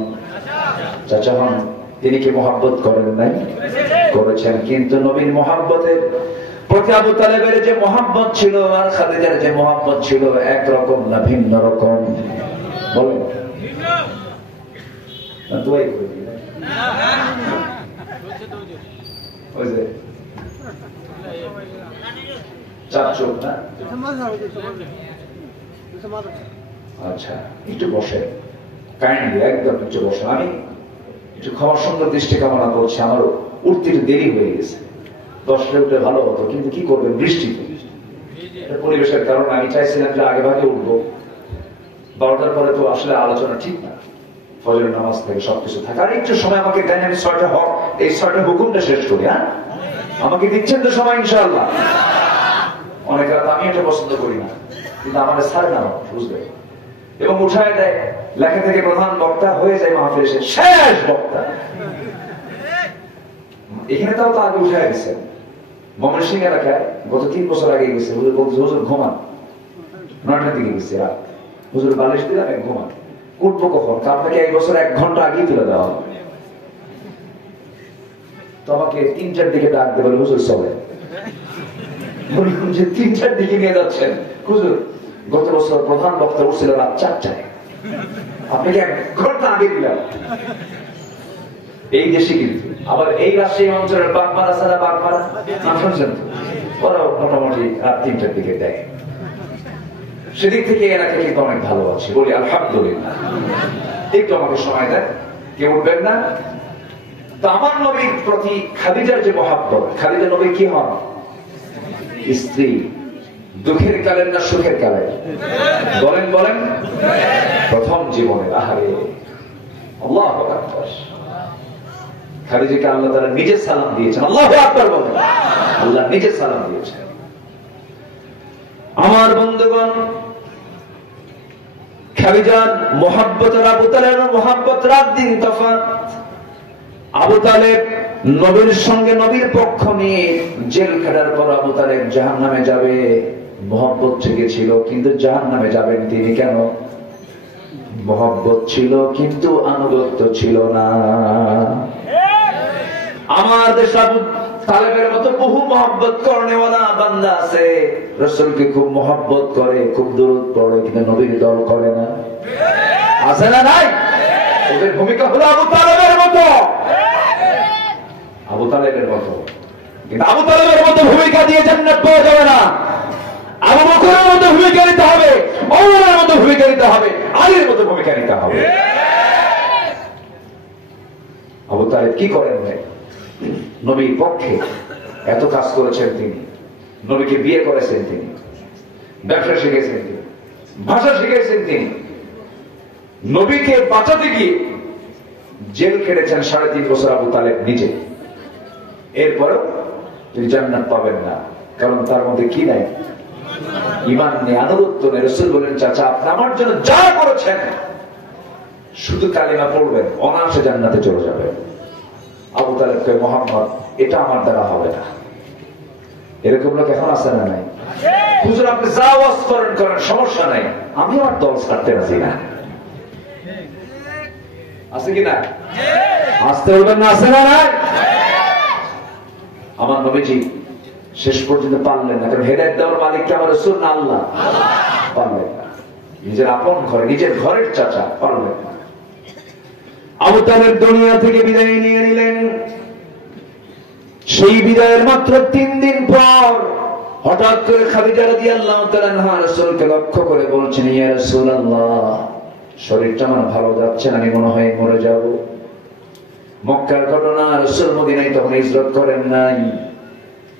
চাচা হন। তিনি কি মহব্বত করেন নাই? করেছেন। কিন্তু নবীর মহব্বতের প্রতি আবু তালেবের যে মহব্বত ছিল আর খাদিজার যে মহব্বত ছিল একরকম না ভিন্ন রকম? বলেন। আচ্ছা, একটু বসে, কাইন্ডলি একদম একটু বসে। আমি একটু খাওয়ার সুন্দর দৃষ্টি কামনা করছি। আমার উঠতে একটু দেরি হয়ে গেছে, 10টায় উঠলে ভালো হতো, কিন্তু কি করবেন, বৃষ্টি পরিবেশের কারণে আমি চাইছিলাম যে আগে ভাগে উঠবো। 12টার পরে তো আসলে আলোচনা ঠিক না, ফজরের নামাজ থেকে সবকিছু থাকে। আর একটু সময় আমাকে দেন, আমি 6টা এই 6টা হুকুমটা শেষ করি। হ্যাঁ, আমাকে দিচ্ছেন তো সময় ইনশাআল্লাহ? অনেক রাত আমি এটা পছন্দ করি না, কিন্তু আমাদের ছাড় না, বুঝবে, এবং উঠায় দেয়। লেখা থেকে প্রধান বক্তা হয়ে যায় মাহফিল শেষ বক্তা। এখানে তাও তো আগে উঠায় গেছেন। ময়মনসিংহ এলাকায় গত 3 বছর আগে গেছে, হুজুর বলছে হুজুর ঘুমান, 9টার দিকে গেছে রাত, হুজুর বালিশ দিলাম ঘুমান। উঠবো কখন? আপনাকে 1 বছর 1 ঘন্টা আগেই তুলে দেওয়া হবে। তো আমাকে 3টার দিকে ডাক দেবে, হুজুর চলে। বললাম যে 3টার দিকে নিয়ে যাচ্ছেন হুজুর, গত বছর প্রধান বক্তা উঠছিল রাত 4টায়, আপনাকে 1 ঘন্টা আগে দিলাম। এই দেশে কিন্তু আবার এই রাজশাহী অঞ্চলের বাগমারা ছাড়া বাগমারা নাম শুনছেন তো, ওরা মোটামুটি রাত 3টার দিকে দেয়। সেদিক থেকে এলাকা কিন্তু অনেক ভালো আছে, বলি আলহামদুলিল্লাহ। একটু আমাকে সময় দেন, কেউ উঠবেন না। তো আমার নবীর প্রতি খাদিজার যে মহব্বত, খাদিজা নবী কি হন? স্ত্রী। দুঃখের কালের না সুখের কালের? বলেন বলেন। প্রথম জীবনে। আহারে আল্লাহু আকবার। খাদিজাকে আল্লাহ তাআলা নিজে সালাম দিয়েছেন। আল্লাহু আকবার বলেন। আল্লাহ নিজে সালাম দিয়েছেন। আমার বন্ধুগণ, খাদিজার মহব্বত আর আবু তালেবের মহব্বত রাত দিন তফাৎ। আবু তালেব নবীর সঙ্গে নবীর পক্ষ নিয়ে জেল খাটার পর আবু তালেব জাহান্নামে যাবে, মহব্বত থেকে ছিল, কিন্তু জাহান্নামে যাবেন তিনি কেন? মহব্বত ছিল কিন্তু আনুগত্য ছিল না। আমার দেশে আবু তালেবের মতো বহু মহব্বত করনেওয়ালা বান্দা আছে, রাসূলকে খুব মহব্বত করে, খুব দরুদ পড়ে, কিন্তু নবীর দল করে না। আছে না নাই? ওদের ভূমিকা হলো আবু তালেবের মতো, আবু তালেবের মতো। কিন্তু আবু তালেবের মতো ভূমিকা দিয়ে জান্নাত পাওয়া যাবে না। আবু বকরের মতো ভূমিকা নিতে হবে, ওমরের মতো ভূমিকা নিতে হবে, আলীর মতো ভূমিকা নিতে হবে। আবু তালেব কি করেন ভাই? নবীর পক্ষে এত কাজ করেছেন তিনি, নবীকে বিয়ে করেছেন তিনি, ব্যবসা শিখেছেন তিনি, ভাষা শিখেছেন তিনি, নবীকে বাঁচাতে গিয়ে জেল খেটেছেন 3.5 বছর আবু তালেব নিজে। এরপরেও তিনি জান্নাত পাবেন না, কারণ তার মধ্যে কি নাই? ঈমান নেই, আনুগত্য নেই। রাসূল বলেন, চাচা আপনি আমার জন্য যা করেছেন, শুধু কালিমা পড়বেন, অনায়াসে জান্নাতে চলে যাবেন। আবু তালেব কয়, মুহাম্মদ এটা আমার দ্বারা হবে না। এরকম লোক এখন আছে না নাই? হুজুর আপনি যা ওয়াজ করেন সমস্যা নাই, আমি আমার দল ছাড়তে রাজি না। আছে কিনা? আসতে বলবেন না, আছে না নাই? আমার নবীজি শেষ পর্যন্ত পারলেন না, কারণ হেদায়েত দেওয়ার মালিক কি আমার রাসূল না আল্লাহ? পারলেন না। নিজের আপন ঘরে, নিজের ঘরের চাচা পারলেন না। আবু তালেব দুনিয়া থেকে বিদায় নিয়ে নিলেন। সেই বিদায়ের মাত্র 3 দিন পর পর হঠাৎ করে খাদিজা রাদিয়াল্লাহু তাআলা আনহা রাসূলকে লক্ষ্য করে বলছেন, ইয়া রাসূলুল্লাহ, শরীরটা আমার ভালো যাচ্ছে না, আমি মনে হয় মরে যাব। মক্কার ঘটনা, রাসূল মদিনায় তখন হিজরত করেন নাই।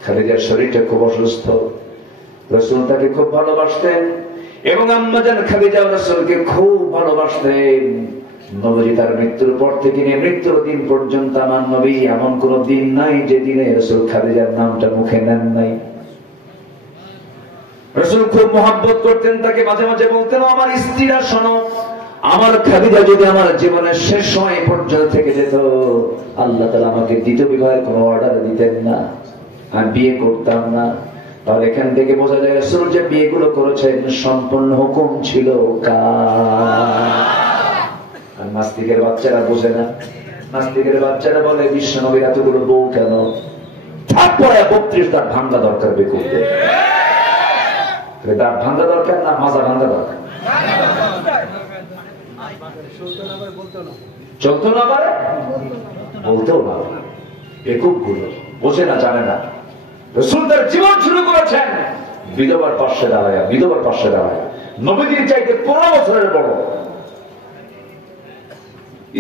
খাদিজার শরীরটা খুব অসুস্থ, রাসূল তাকে খুব ভালোবাসতেন এবং আম্মা জান খাদিজা রাসূলকে খুব ভালোবাসতেন। নবী তার মৃত্যুর পর থেকে নিয়ে মৃত্যুর দিন পর্যন্ত আমার নবী এমন কোন দিন নাই যে দিনে রাসূল খাদিজার নামটা মুখে নেন নাই। রাসূল খুব মহব্বত করতেন তাকে, মাঝে মাঝে বলতেন, আমার স্ত্রীরা শোনো, আমার খাদিজা যদি আমার জীবনের শেষ সময় পর্যন্ত থেকে যেত, আল্লাহ তাআলা আমাকে দ্বিতীয় বিবাহের কোনো অর্ডার দিতেন না, আমি বিয়ে করতাম না। তাহলে এখান থেকে বোঝা যায় রাসূল যে বিয়েগুলো করেছেন সম্পূর্ণ হুকুম ছিল কার। নাস্তিকের বাচ্চারা বোঝে না, নাস্তিকের বাচ্চারা বলে বিশ্ব নবীর এতগুলো বউ কেন? তারপরে 32 দাঁত ভাঙ্গা দরকার বেকুবদের, দাঁত ভাঙ্গা দরকার না মাজা ভাঙ্গা দরকার? চলতো না পারে, বলতেও না, বেকুব গুলো বোঝে না, জানে না। রাসূল তার জীবন শুরু করেছেন বিধবার পাশে দাঁড়ায়, বিধবার পাশে দাঁড়ায়। নবীজির চাইতে 15 বছরের বড়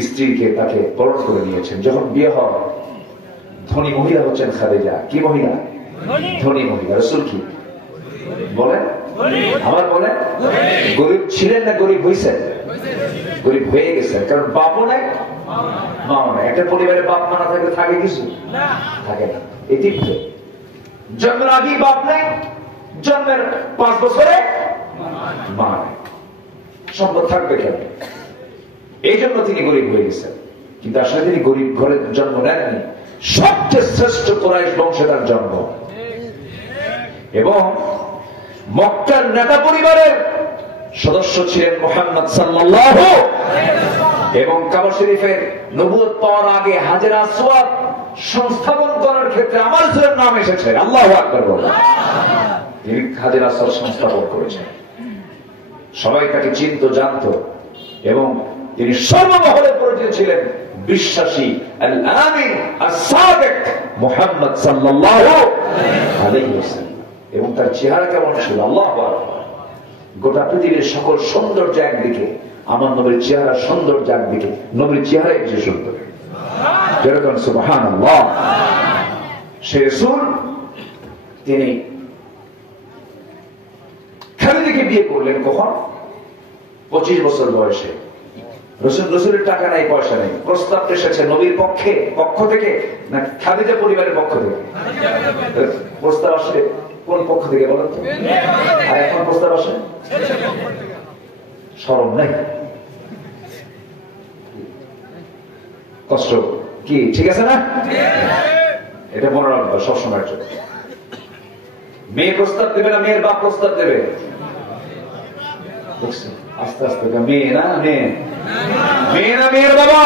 স্ত্রীকে তাকে বরণ করে নিয়েছেন। যখন বিয়ে হয়, ধনী মহিলা হচ্ছেন খাদিজা। কি মহিলা? ধনী মহিলা। রাসূল কি বলেন? আবার বলেন, গরিব ছিলেন না গরিব হয়েছেন? গরিব হয়ে গেছেন, কারণ বাপও নাই মাও নাই। একটা পরিবারের বাপ মা না থাকলে থাকে কিছু? থাকে না। এতিত্ব, জন্মের আগেই বাপ নাই, জন্মের 5 বছরে মা নাই, সম্পদ থাকবে কেন? এই জন্য তিনি গরিব হয়ে গেছেন। কিন্তু আসলে তিনি গরিব ঘরে জন্ম নেননি, সবচেয়ে শ্রেষ্ঠ কুরাইশ বংশে তার জন্ম। এবং মক্কার নেতা পরিবারের সদস্য ছিলেন মুহাম্মদ সাল্লাল্লাহু এবং কাবা শরীফের নবুয়ত পাওয়ার আগে হাজের আসওয়াদ সংস্থাপন করার ক্ষেত্রে আমার রাসূলের নাম এসেছে। আল্লাহু আকবার বলেন। তিনি হাজের আসওয়াদ সংস্থাপন করেছেন, সবাই তাকে চিনত, জানত এবং তিনি সর্বমহলে পরিচিত ছিলেন বিশ্বাসী আল আমিন আস-সাদিক মুহাম্মদ সাল্লাল্লাহু আলাইহি ওয়াসাল্লাম। এবং তার চেহারা কেমন ছিল? আল্লাহু আকবার। গোটা পৃথিবীর সকল সৌন্দর্য একদিকে, আমার নবীর চেহারা সৌন্দর্য একদিকে। নবীর চেহারাই যে সুন্দর, যেরকম সুবহানাল্লাহ। সে রাসূল তিনি খাদিজাকে বিয়ে করলেন কখন? 25 বছর বয়সে। রাসূলের টাকা নাই, পয়সা নেই। প্রস্তাব এসেছে নবীর পক্ষ থেকে না খাদিজা পরিবারের পক্ষ থেকে? প্রস্তাব আসে কোন পক্ষ থেকে বলেন তো? আর এখন প্রস্তাব আসে শরম নাই, কষ্ট কি? ঠিক আছে না? এটা মনে রাখবে সবসময়। মেয়ে প্রস্তাব দেবে না মেয়ের বাপ প্রস্তাব দেবে? আস্তে আস্তে মেয়ে না মেয়ে, মেয়ে না মেয়ের বাবা,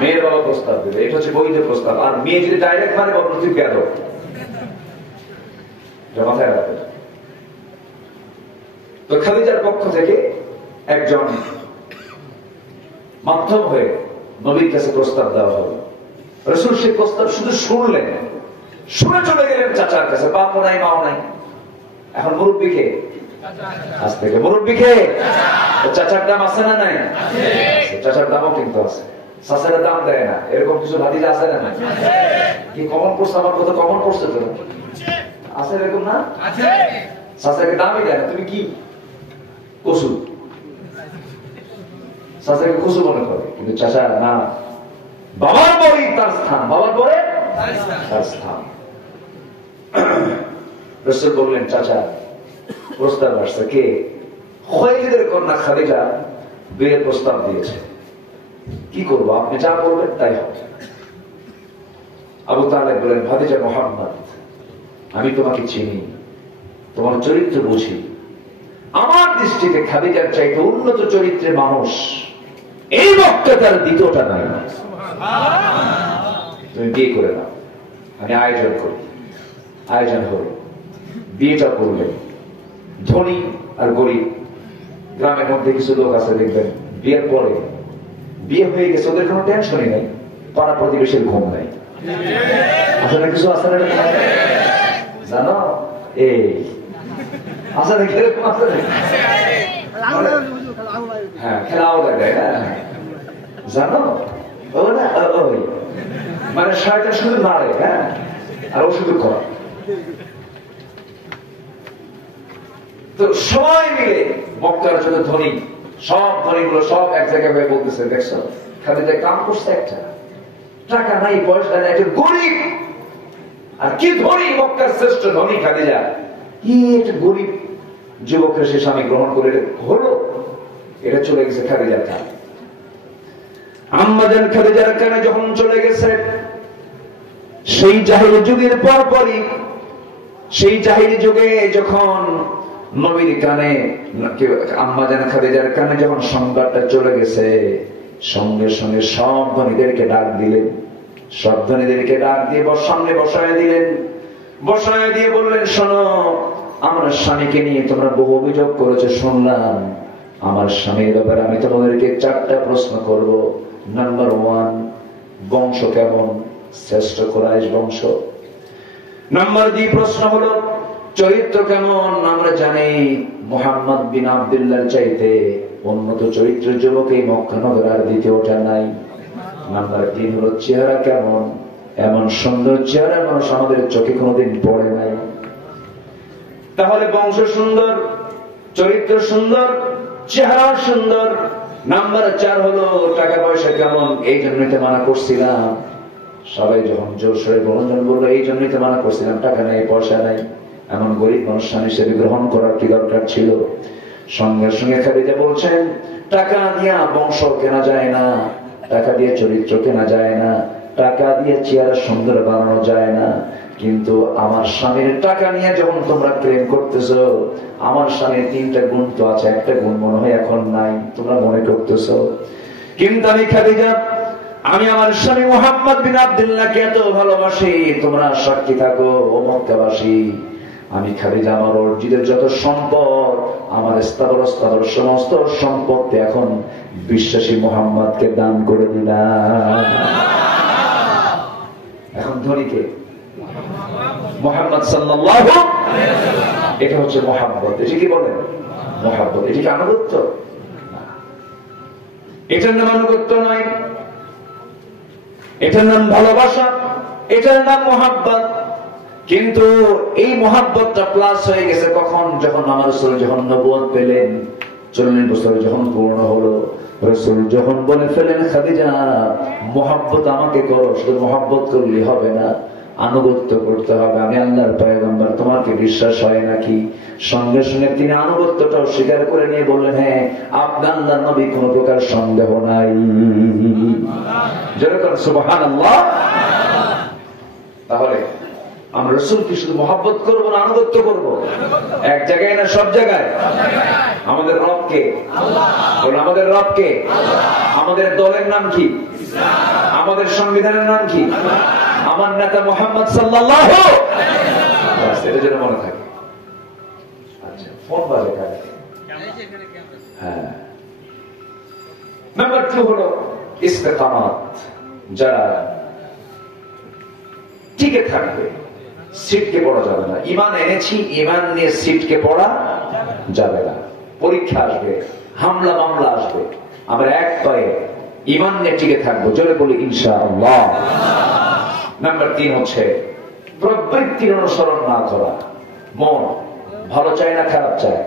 মেয়ের বাবা প্রস্তাব দেবে। এটা হচ্ছে বৈধ প্রস্তাব। আর মেয়ে যদি ডাইরেক্ট মানে বাবা তুই গেল, মাথায় রাখবে। তো খাদিজার পক্ষ থেকে একজন মাধ্যম হয়ে নবীর কাছে প্রস্তাব দেওয়া হলো। রাসূল সেই প্রস্তাব শুধু শুনলেন, শুনে চলে গেলেন চাচার কাছে। বাপও নাই, মাও নাই। এখন মুরব্বীকে, আজ থেকে মুরব্বীকে, চাচার দাম আছে না নাই? চাচার দামও কিন্তু আছে, চাচার দাম দেয় না, এরকম কিছু ভাতিজা আছে না নাই? কি কমন পড়ছে? আমার কথা কমন পড়ছে তো আছে, এরকম না? চাচাকে দামই দেয় না। তুমি কি কসু? চাচাকে কসু মনে করে, কিন্তু চাচা না, বাবার পরেই তার স্থান, বাবার পরে তার স্থান। রাসূল বললেন, চাচা প্রস্তাব আসছে। কে? খুয়াইলিদের কন্যা খাদিজা বিয়ের প্রস্তাব দিয়েছে। কি করবো? আপনি যা বলবেন তাই হবে। আবু তালেব বলেন, ভাতিজা মুহাম্মদ, আমি তোমাকে চিনি, তোমার চরিত্র বুঝি। আমার দৃষ্টিতে খাদিজার চাইতে উন্নত চরিত্রের মানুষ এই মক্কায় তার দ্বিতীয়টা নাই। তুমি বিয়ে করে নাও, আমি আয়োজন করি। আয়োজন হল, বিয়েটা করলেন। ধনী আর গরিব গ্রামের মধ্যে কিছু লোক আছে, দেখবেন বিয়ের পরে বিয়ে হয়ে গেছে, ওদের কোনো টেনশনই নাই, পাড়া প্রতিবেশীর ঘুম নাই। আসলে কিছু আছে না? জানো এই আসা দেখে হ্যাঁ খেলাও লাগে জানো ওই মানে শয়তান শুধু নাড়ে, হ্যাঁ, আর ও শুধু করে। তো সবাই মিলে মক্কার যত ধনী, সব ধনীগুলো সব এক জায়গায় হয়ে বলতেছে, দেখছো খাদিজা কাম করছে, একটা টাকা নাই, পয়সা নাই, একটা গরিব, আর কি ধনী, মক্কার শ্রেষ্ঠ ধনী খাদিজা, কি একটা গরিব যুবকের সে স্বামী গ্রহণ করে হলো। এটা চলে গেছে খাদিজার কানে। আম্মাজান খাদিজার কানে যখন চলে গেছে, সেই জাহিলি যুগের পরপরই, সেই জাহিলি যুগে যখন নবীর কানে, আম্মাজান খাদিজার কানে যখন সংবাদটা চলে গেছে, সঙ্গে সঙ্গে সব ধনীদেরকে ডাক দিলেন, সব ধনীদেরকে ডাক দিয়ে সামনে বসায় দিলেন, বসায় দিয়ে বললেন, শোনো, আমার স্বামীকে নিয়ে তোমরা বহু অভিযোগ করেছো শুনলাম, আমার স্বামীর ব্যাপারে আমি তোমাদেরকে 4টা প্রশ্ন করব। নাম্বার 1, বংশ কেমন? শ্রেষ্ঠ কুরাইশ বংশ। নাম্বার 2 প্রশ্ন হলো চরিত্র কেমন? আমরা জানি মুহাম্মদ বিন আব্দুল্লাহর চাইতে উন্নত চরিত্রের যুবক এই মক্কা নগর আর দ্বিতীয়টা নাই। নাম্বার 3 হলো চেহারা কেমন? এমন সুন্দর চেহারা মানুষ আমাদের চোখে কোনোদিন পড়ে নাই। তাহলে বংশ সুন্দর, চরিত্র সুন্দর, চেহারা সুন্দর। নাম্বার 4 হলো টাকা পয়সা কেমন? এই জন্যই তো মানা করছিলাম। সবাই যখন জোর সরে বন্ধন বললো, এই জন্যই তো মানা করছিলাম, টাকা নেই, পয়সা নাই, এমন গরিব মানুষ হিসেবে গ্রহণ করার কি দরকার ছিল? সঙ্গে সঙ্গে খাদিজা বলছেন, টাকা দিয়া বংশ কেনা যায় না, টাকা দিয়ে চরিত্র কেনা যায় না, টাকা দিয়ে চেহারা সুন্দর বানানো যায় না, কিন্তু আমার স্বামীর টাকা নিয়ে যখন তোমরা প্রেম করতেছো, আমার স্বামীর 3টা গুণ তো আছে, একটা গুণ মনে হয় এখন নাই, তোমরা মনে করতেছো। কিন্তু আমি খাদিজা, আমি আমার স্বামী মুহাম্মদ বিন আব্দুল্লাহকে এত ভালোবাসি, তোমরা সাক্ষী থাকো ও মক্কাবাসী। আমি খাদিজা আমার অর্জিত যত সম্পদ, আমার স্থাবর সমস্ত সম্পদ এখন বিশ্বাসী মুহাম্মদকে দান করে দিলাম। এখন ধনীকে মুহাম্মদ সাল্লাল্লাহু আলাইহি ওয়াসাল্লাম, এটা হচ্ছে মুহাব্বত। এটি কি বলেন? মুহাব্বত। এটি কি আনুগত্য? এটার নাম আনুগত্য নয়, এটার নাম ভালোবাসা, এটার নাম মুহাব্বত। কিন্তু এই মুহাব্বতটা প্লাস হয়ে গেছে কখন? যখন আমার রাসূল যখন নবুয়ত পেলেন, 40 বছর যখন পূর্ণ হলো, রাসূল যখন বলে ফেলেন, খাদিজা মুহাব্বত আমাকে করো, শুধু মুহাব্বত করলে হবে না, আনুগত্য করতে হবে, আমি আল্লাহর পয়গম্বর, তোমাকে বিশ্বাস হয় নাকি? সঙ্গে সঙ্গে তিনি আনুগত্যটাও স্বীকার করে নিয়ে বললেন, হ্যাঁ, আপনার আল্লাহর নবী কোন প্রকার সন্দেহ নাই। যেরকম সুবহানাল্লাহ। তাহলে আমরা রাসূলকে শুধু মহব্বত করবো না আনুগত্য করবো? এক জায়গায় না সব জায়গায়? আমাদের রবকে আল্লাহ, আমাদের রবকে আল্লাহ। আমাদের দলের নাম কি? আমাদের সংবিধানের নাম কি? আমার নেতা মুহাম্মদ সাল্লাল্লাহু আলাইহি ওয়াসাল্লাম। এটা যেন মনে থাকে। আচ্ছা, ফোন বাজে কারে? হ্যাঁ। নাম্বার 2 হলো ইস্তেকামাত। যারা টিকে থাকবে, সিটকে পড়া যাবে না। ঈমান এনেছি, ঈমান নিয়ে সিটকে পড়া যাবে না। পরীক্ষা আসবে, হামলা মামলা আসবে, আমরা এক পায়ে ঈমান নিয়ে টিকে থাকবো। জোরে বলি ইনশাআল্লাহ। নাম্বার 3 হচ্ছে প্রবৃত্তির অনুসরণ না করা। মন ভালো চায় না খারাপ চায়?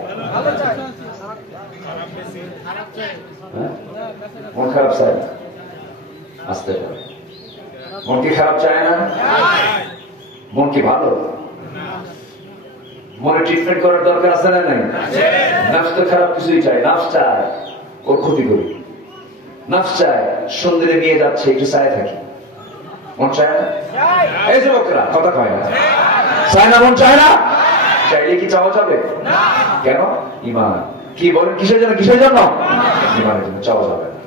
মন খারাপ চায় না? আসতে পারে। মন কি খারাপ চায় না? মন কি ভালো? মনে ট্রিটমেন্ট করার দরকার আছে না নাই? নাফস তো খারাপ কিছুই চায়। নাফস চায় ওর ক্ষতি করি, নাফস চায় সুন্দরে নিয়ে যাচ্ছে, একটু চায় থাকি। মন চায় না? এই যে লোকরা কথা কয় না, চায় না? মন চায় না? চাইলে কি চাওয়া যাবে? কেন? ঈমান। কি বলেন? কিসের জন্য? কিসের জন্য? ঈমানের জন্য। চাওয়া যাবে না।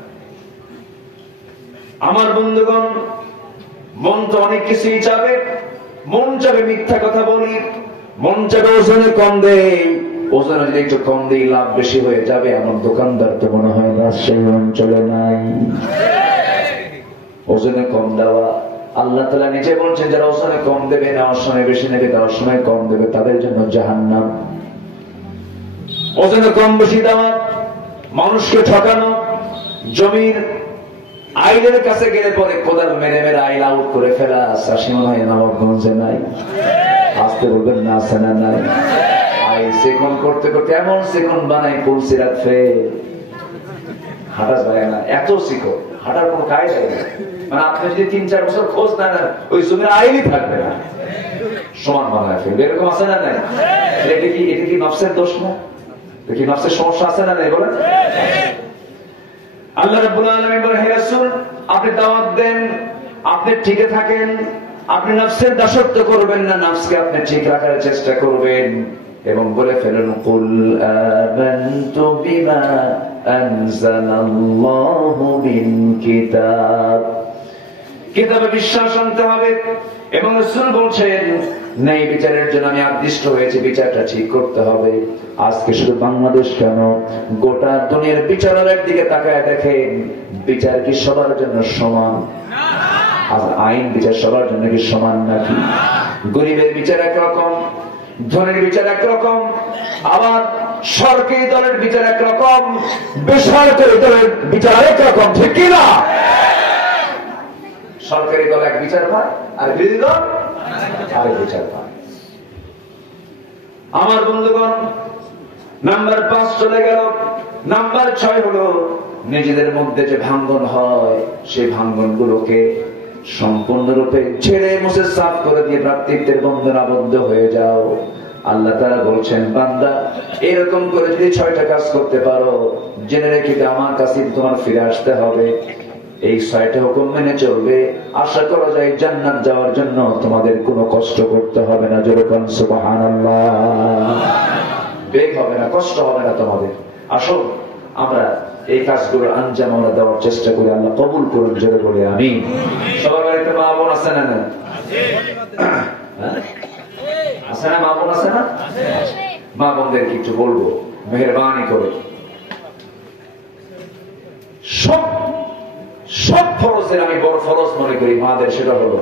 আমার বন্ধুগণ, মন তো অনেক কিছুই চাবে। মন চাবে মিথ্যা কথা বলি, মন চাবে ওজনে কম দেই, ওজনে যদি একটু কম দেই লাভ বেশি হয়ে যাবে। এমন দোকানদার তো মনে হয় না সেই অঞ্চলে নাই। ওজনে কম দেওয়া আল্লাহ তাআলা নিজে বলছেন যারা ওজনে কম দেবে, নেওয়ার সময় বেশি নেবে, দেওয়ার সময় কম দেবে, তাদের জন্য জাহান্নাম। ওজনে কম বেশি দেওয়া, মানুষকে ঠকানো, জমির আইলের কাছে গেলে পরে কোদাল মেরে মেরে আইল আউট করে ফেলা, চাষি মনে হয় নবাবগঞ্জে নাই, আসতে বলবেন না, আছে না নাই? আইল সেকন করতে করতে এমন সেকন বানাই পুলসি রাখবে, হাঁটা যায় না, এত শিখো, হাঁটার কোন কায়দা নেই। মানে আপনি যদি 3-4 বছর খোঁজ না নেন, ওই জমির আইলই থাকবে না, সমান বানায় ফেলবে। এরকম আছে না নাই? এটা কি নফসের দোষ না? দেখি নফসের সমস্যা আছে না নাই বলেন? আল্লাহ রাব্বুল আলামিন বলেন, হে রাসূল, আপনি দাওয়াত দেন, আপনি টিকে থাকেন, আপনি নফসের দাসত্ব করবেন না, নফসকে আপনি ঠিক রাখার চেষ্টা করবেন। এবং বলে ফেলেন, কুল আমানতু বিমা আনজালাল্লাহু মিন কিতাব, কিতাবে বিশ্বাস আনতে হবে। এবং রাসূল বলছেন, ন্যায় বিচারের জন্য আমি আদিষ্ট হয়েছি, বিচারটা ঠিক করতে হবে। আজকে শুধু বাংলাদেশ কেন, গোটা দুনিয়ার বিচারের একদিকে তাকায় দেখেন, বিচার কি সবার জন্য সমান? আইন বিচার সবার জন্য কি সমান নাকি? গরিবের বিচার একরকম, ধনের বিচার একরকম, আবার সরকারি দলের বিচার একরকম, বেসরকারি দলের বিচার আরেক রকম, ঠিক কিনা? সরকারি দল এক বিচার পায়, আর বিরোধী দল আরেক বিচার পায়। আমার বন্ধুগণ, নাম্বার 5 চলে গেল। নাম্বার 6 হলো নিজেদের মধ্যে যে ভাঙ্গন হয়, সেই ভাঙ্গন গুলোকে সম্পূর্ণরূপে ছেড়ে মুছে সাফ করে দিয়ে ভ্রাতৃত্বের বন্ধন আবদ্ধ হয়ে যাও। আল্লাহ তাআলা বলছেন, বান্দা এরকম করে যদি 6টা কাজ করতে পারো, জেনে রেখে আমার কাছে তোমার ফিরে আসতে হবে। এই 6টা হুকুম মেনে চলবে, আশা করা যায় জান্নাত যাওয়ার জন্য তোমাদের কোনো কষ্ট করতে হবে না। জোরে বলুন সুবহানাল্লাহ। বেগ হবে না, কষ্ট হবে না তোমাদের। আসুন আমরা এই কাজগুলো আঞ্জাম আমরা দেওয়ার চেষ্টা করি। আল্লাহ কবুল করুন, জোরে বলে আমিন। সবার বাড়িতে মা বোন আছে না? আছে না? মা বোন আছে না? মা বোনদের কিছু বলবো মেহেরবানি করে। সব ফরজের আমি বড় ফরজ মনে করি মাদের, সেটা হলো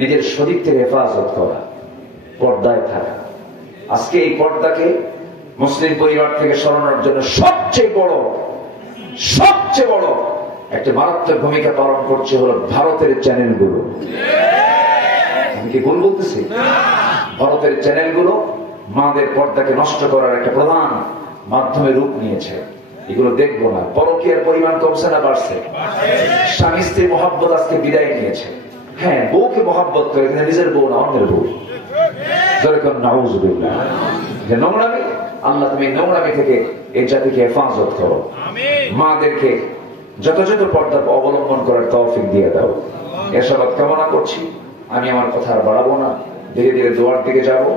নিজের শরীর থেকে হেফাজত করা, পর্দায় থাকা। আজকে এই পর্দাকে মুসলিম পরিবার থেকে সরানোর জন্য সবচেয়ে বড় একটা মারাত্মক ভূমিকা পালন করছে হলো ভারতের চ্যানেলগুলো। আমি কি ভুল বলতেছি? ভারতের চ্যানেলগুলো মাদের পর্দাকে নষ্ট করার একটা প্রধান মাধ্যমে রূপ নিয়েছে। এগুলো দেখবো না। পরকীয়ার পরিমাণ কমছে না বাড়ছে? স্বামী স্ত্রীর মহব্বত আজকে বিদায় নিয়েছে। হ্যাঁ, বউকে মহব্বত করে, কিন্তু নিজের বউ না, অন্যের বউ। নাউযুবিল্লাহ। যে নোংরামি, আল্লাহ তুমি নোংরামি থেকে এই জাতিকে হেফাজত করো। মাদেরকে যথাযথ পর্দা অবলম্বন করার তৌফিক দিয়ে দাও। এসব কামনা করছি। আমি আমার কথা আর বাড়াবো না, ধীরে ধীরে দোয়ার দিকে যাবো।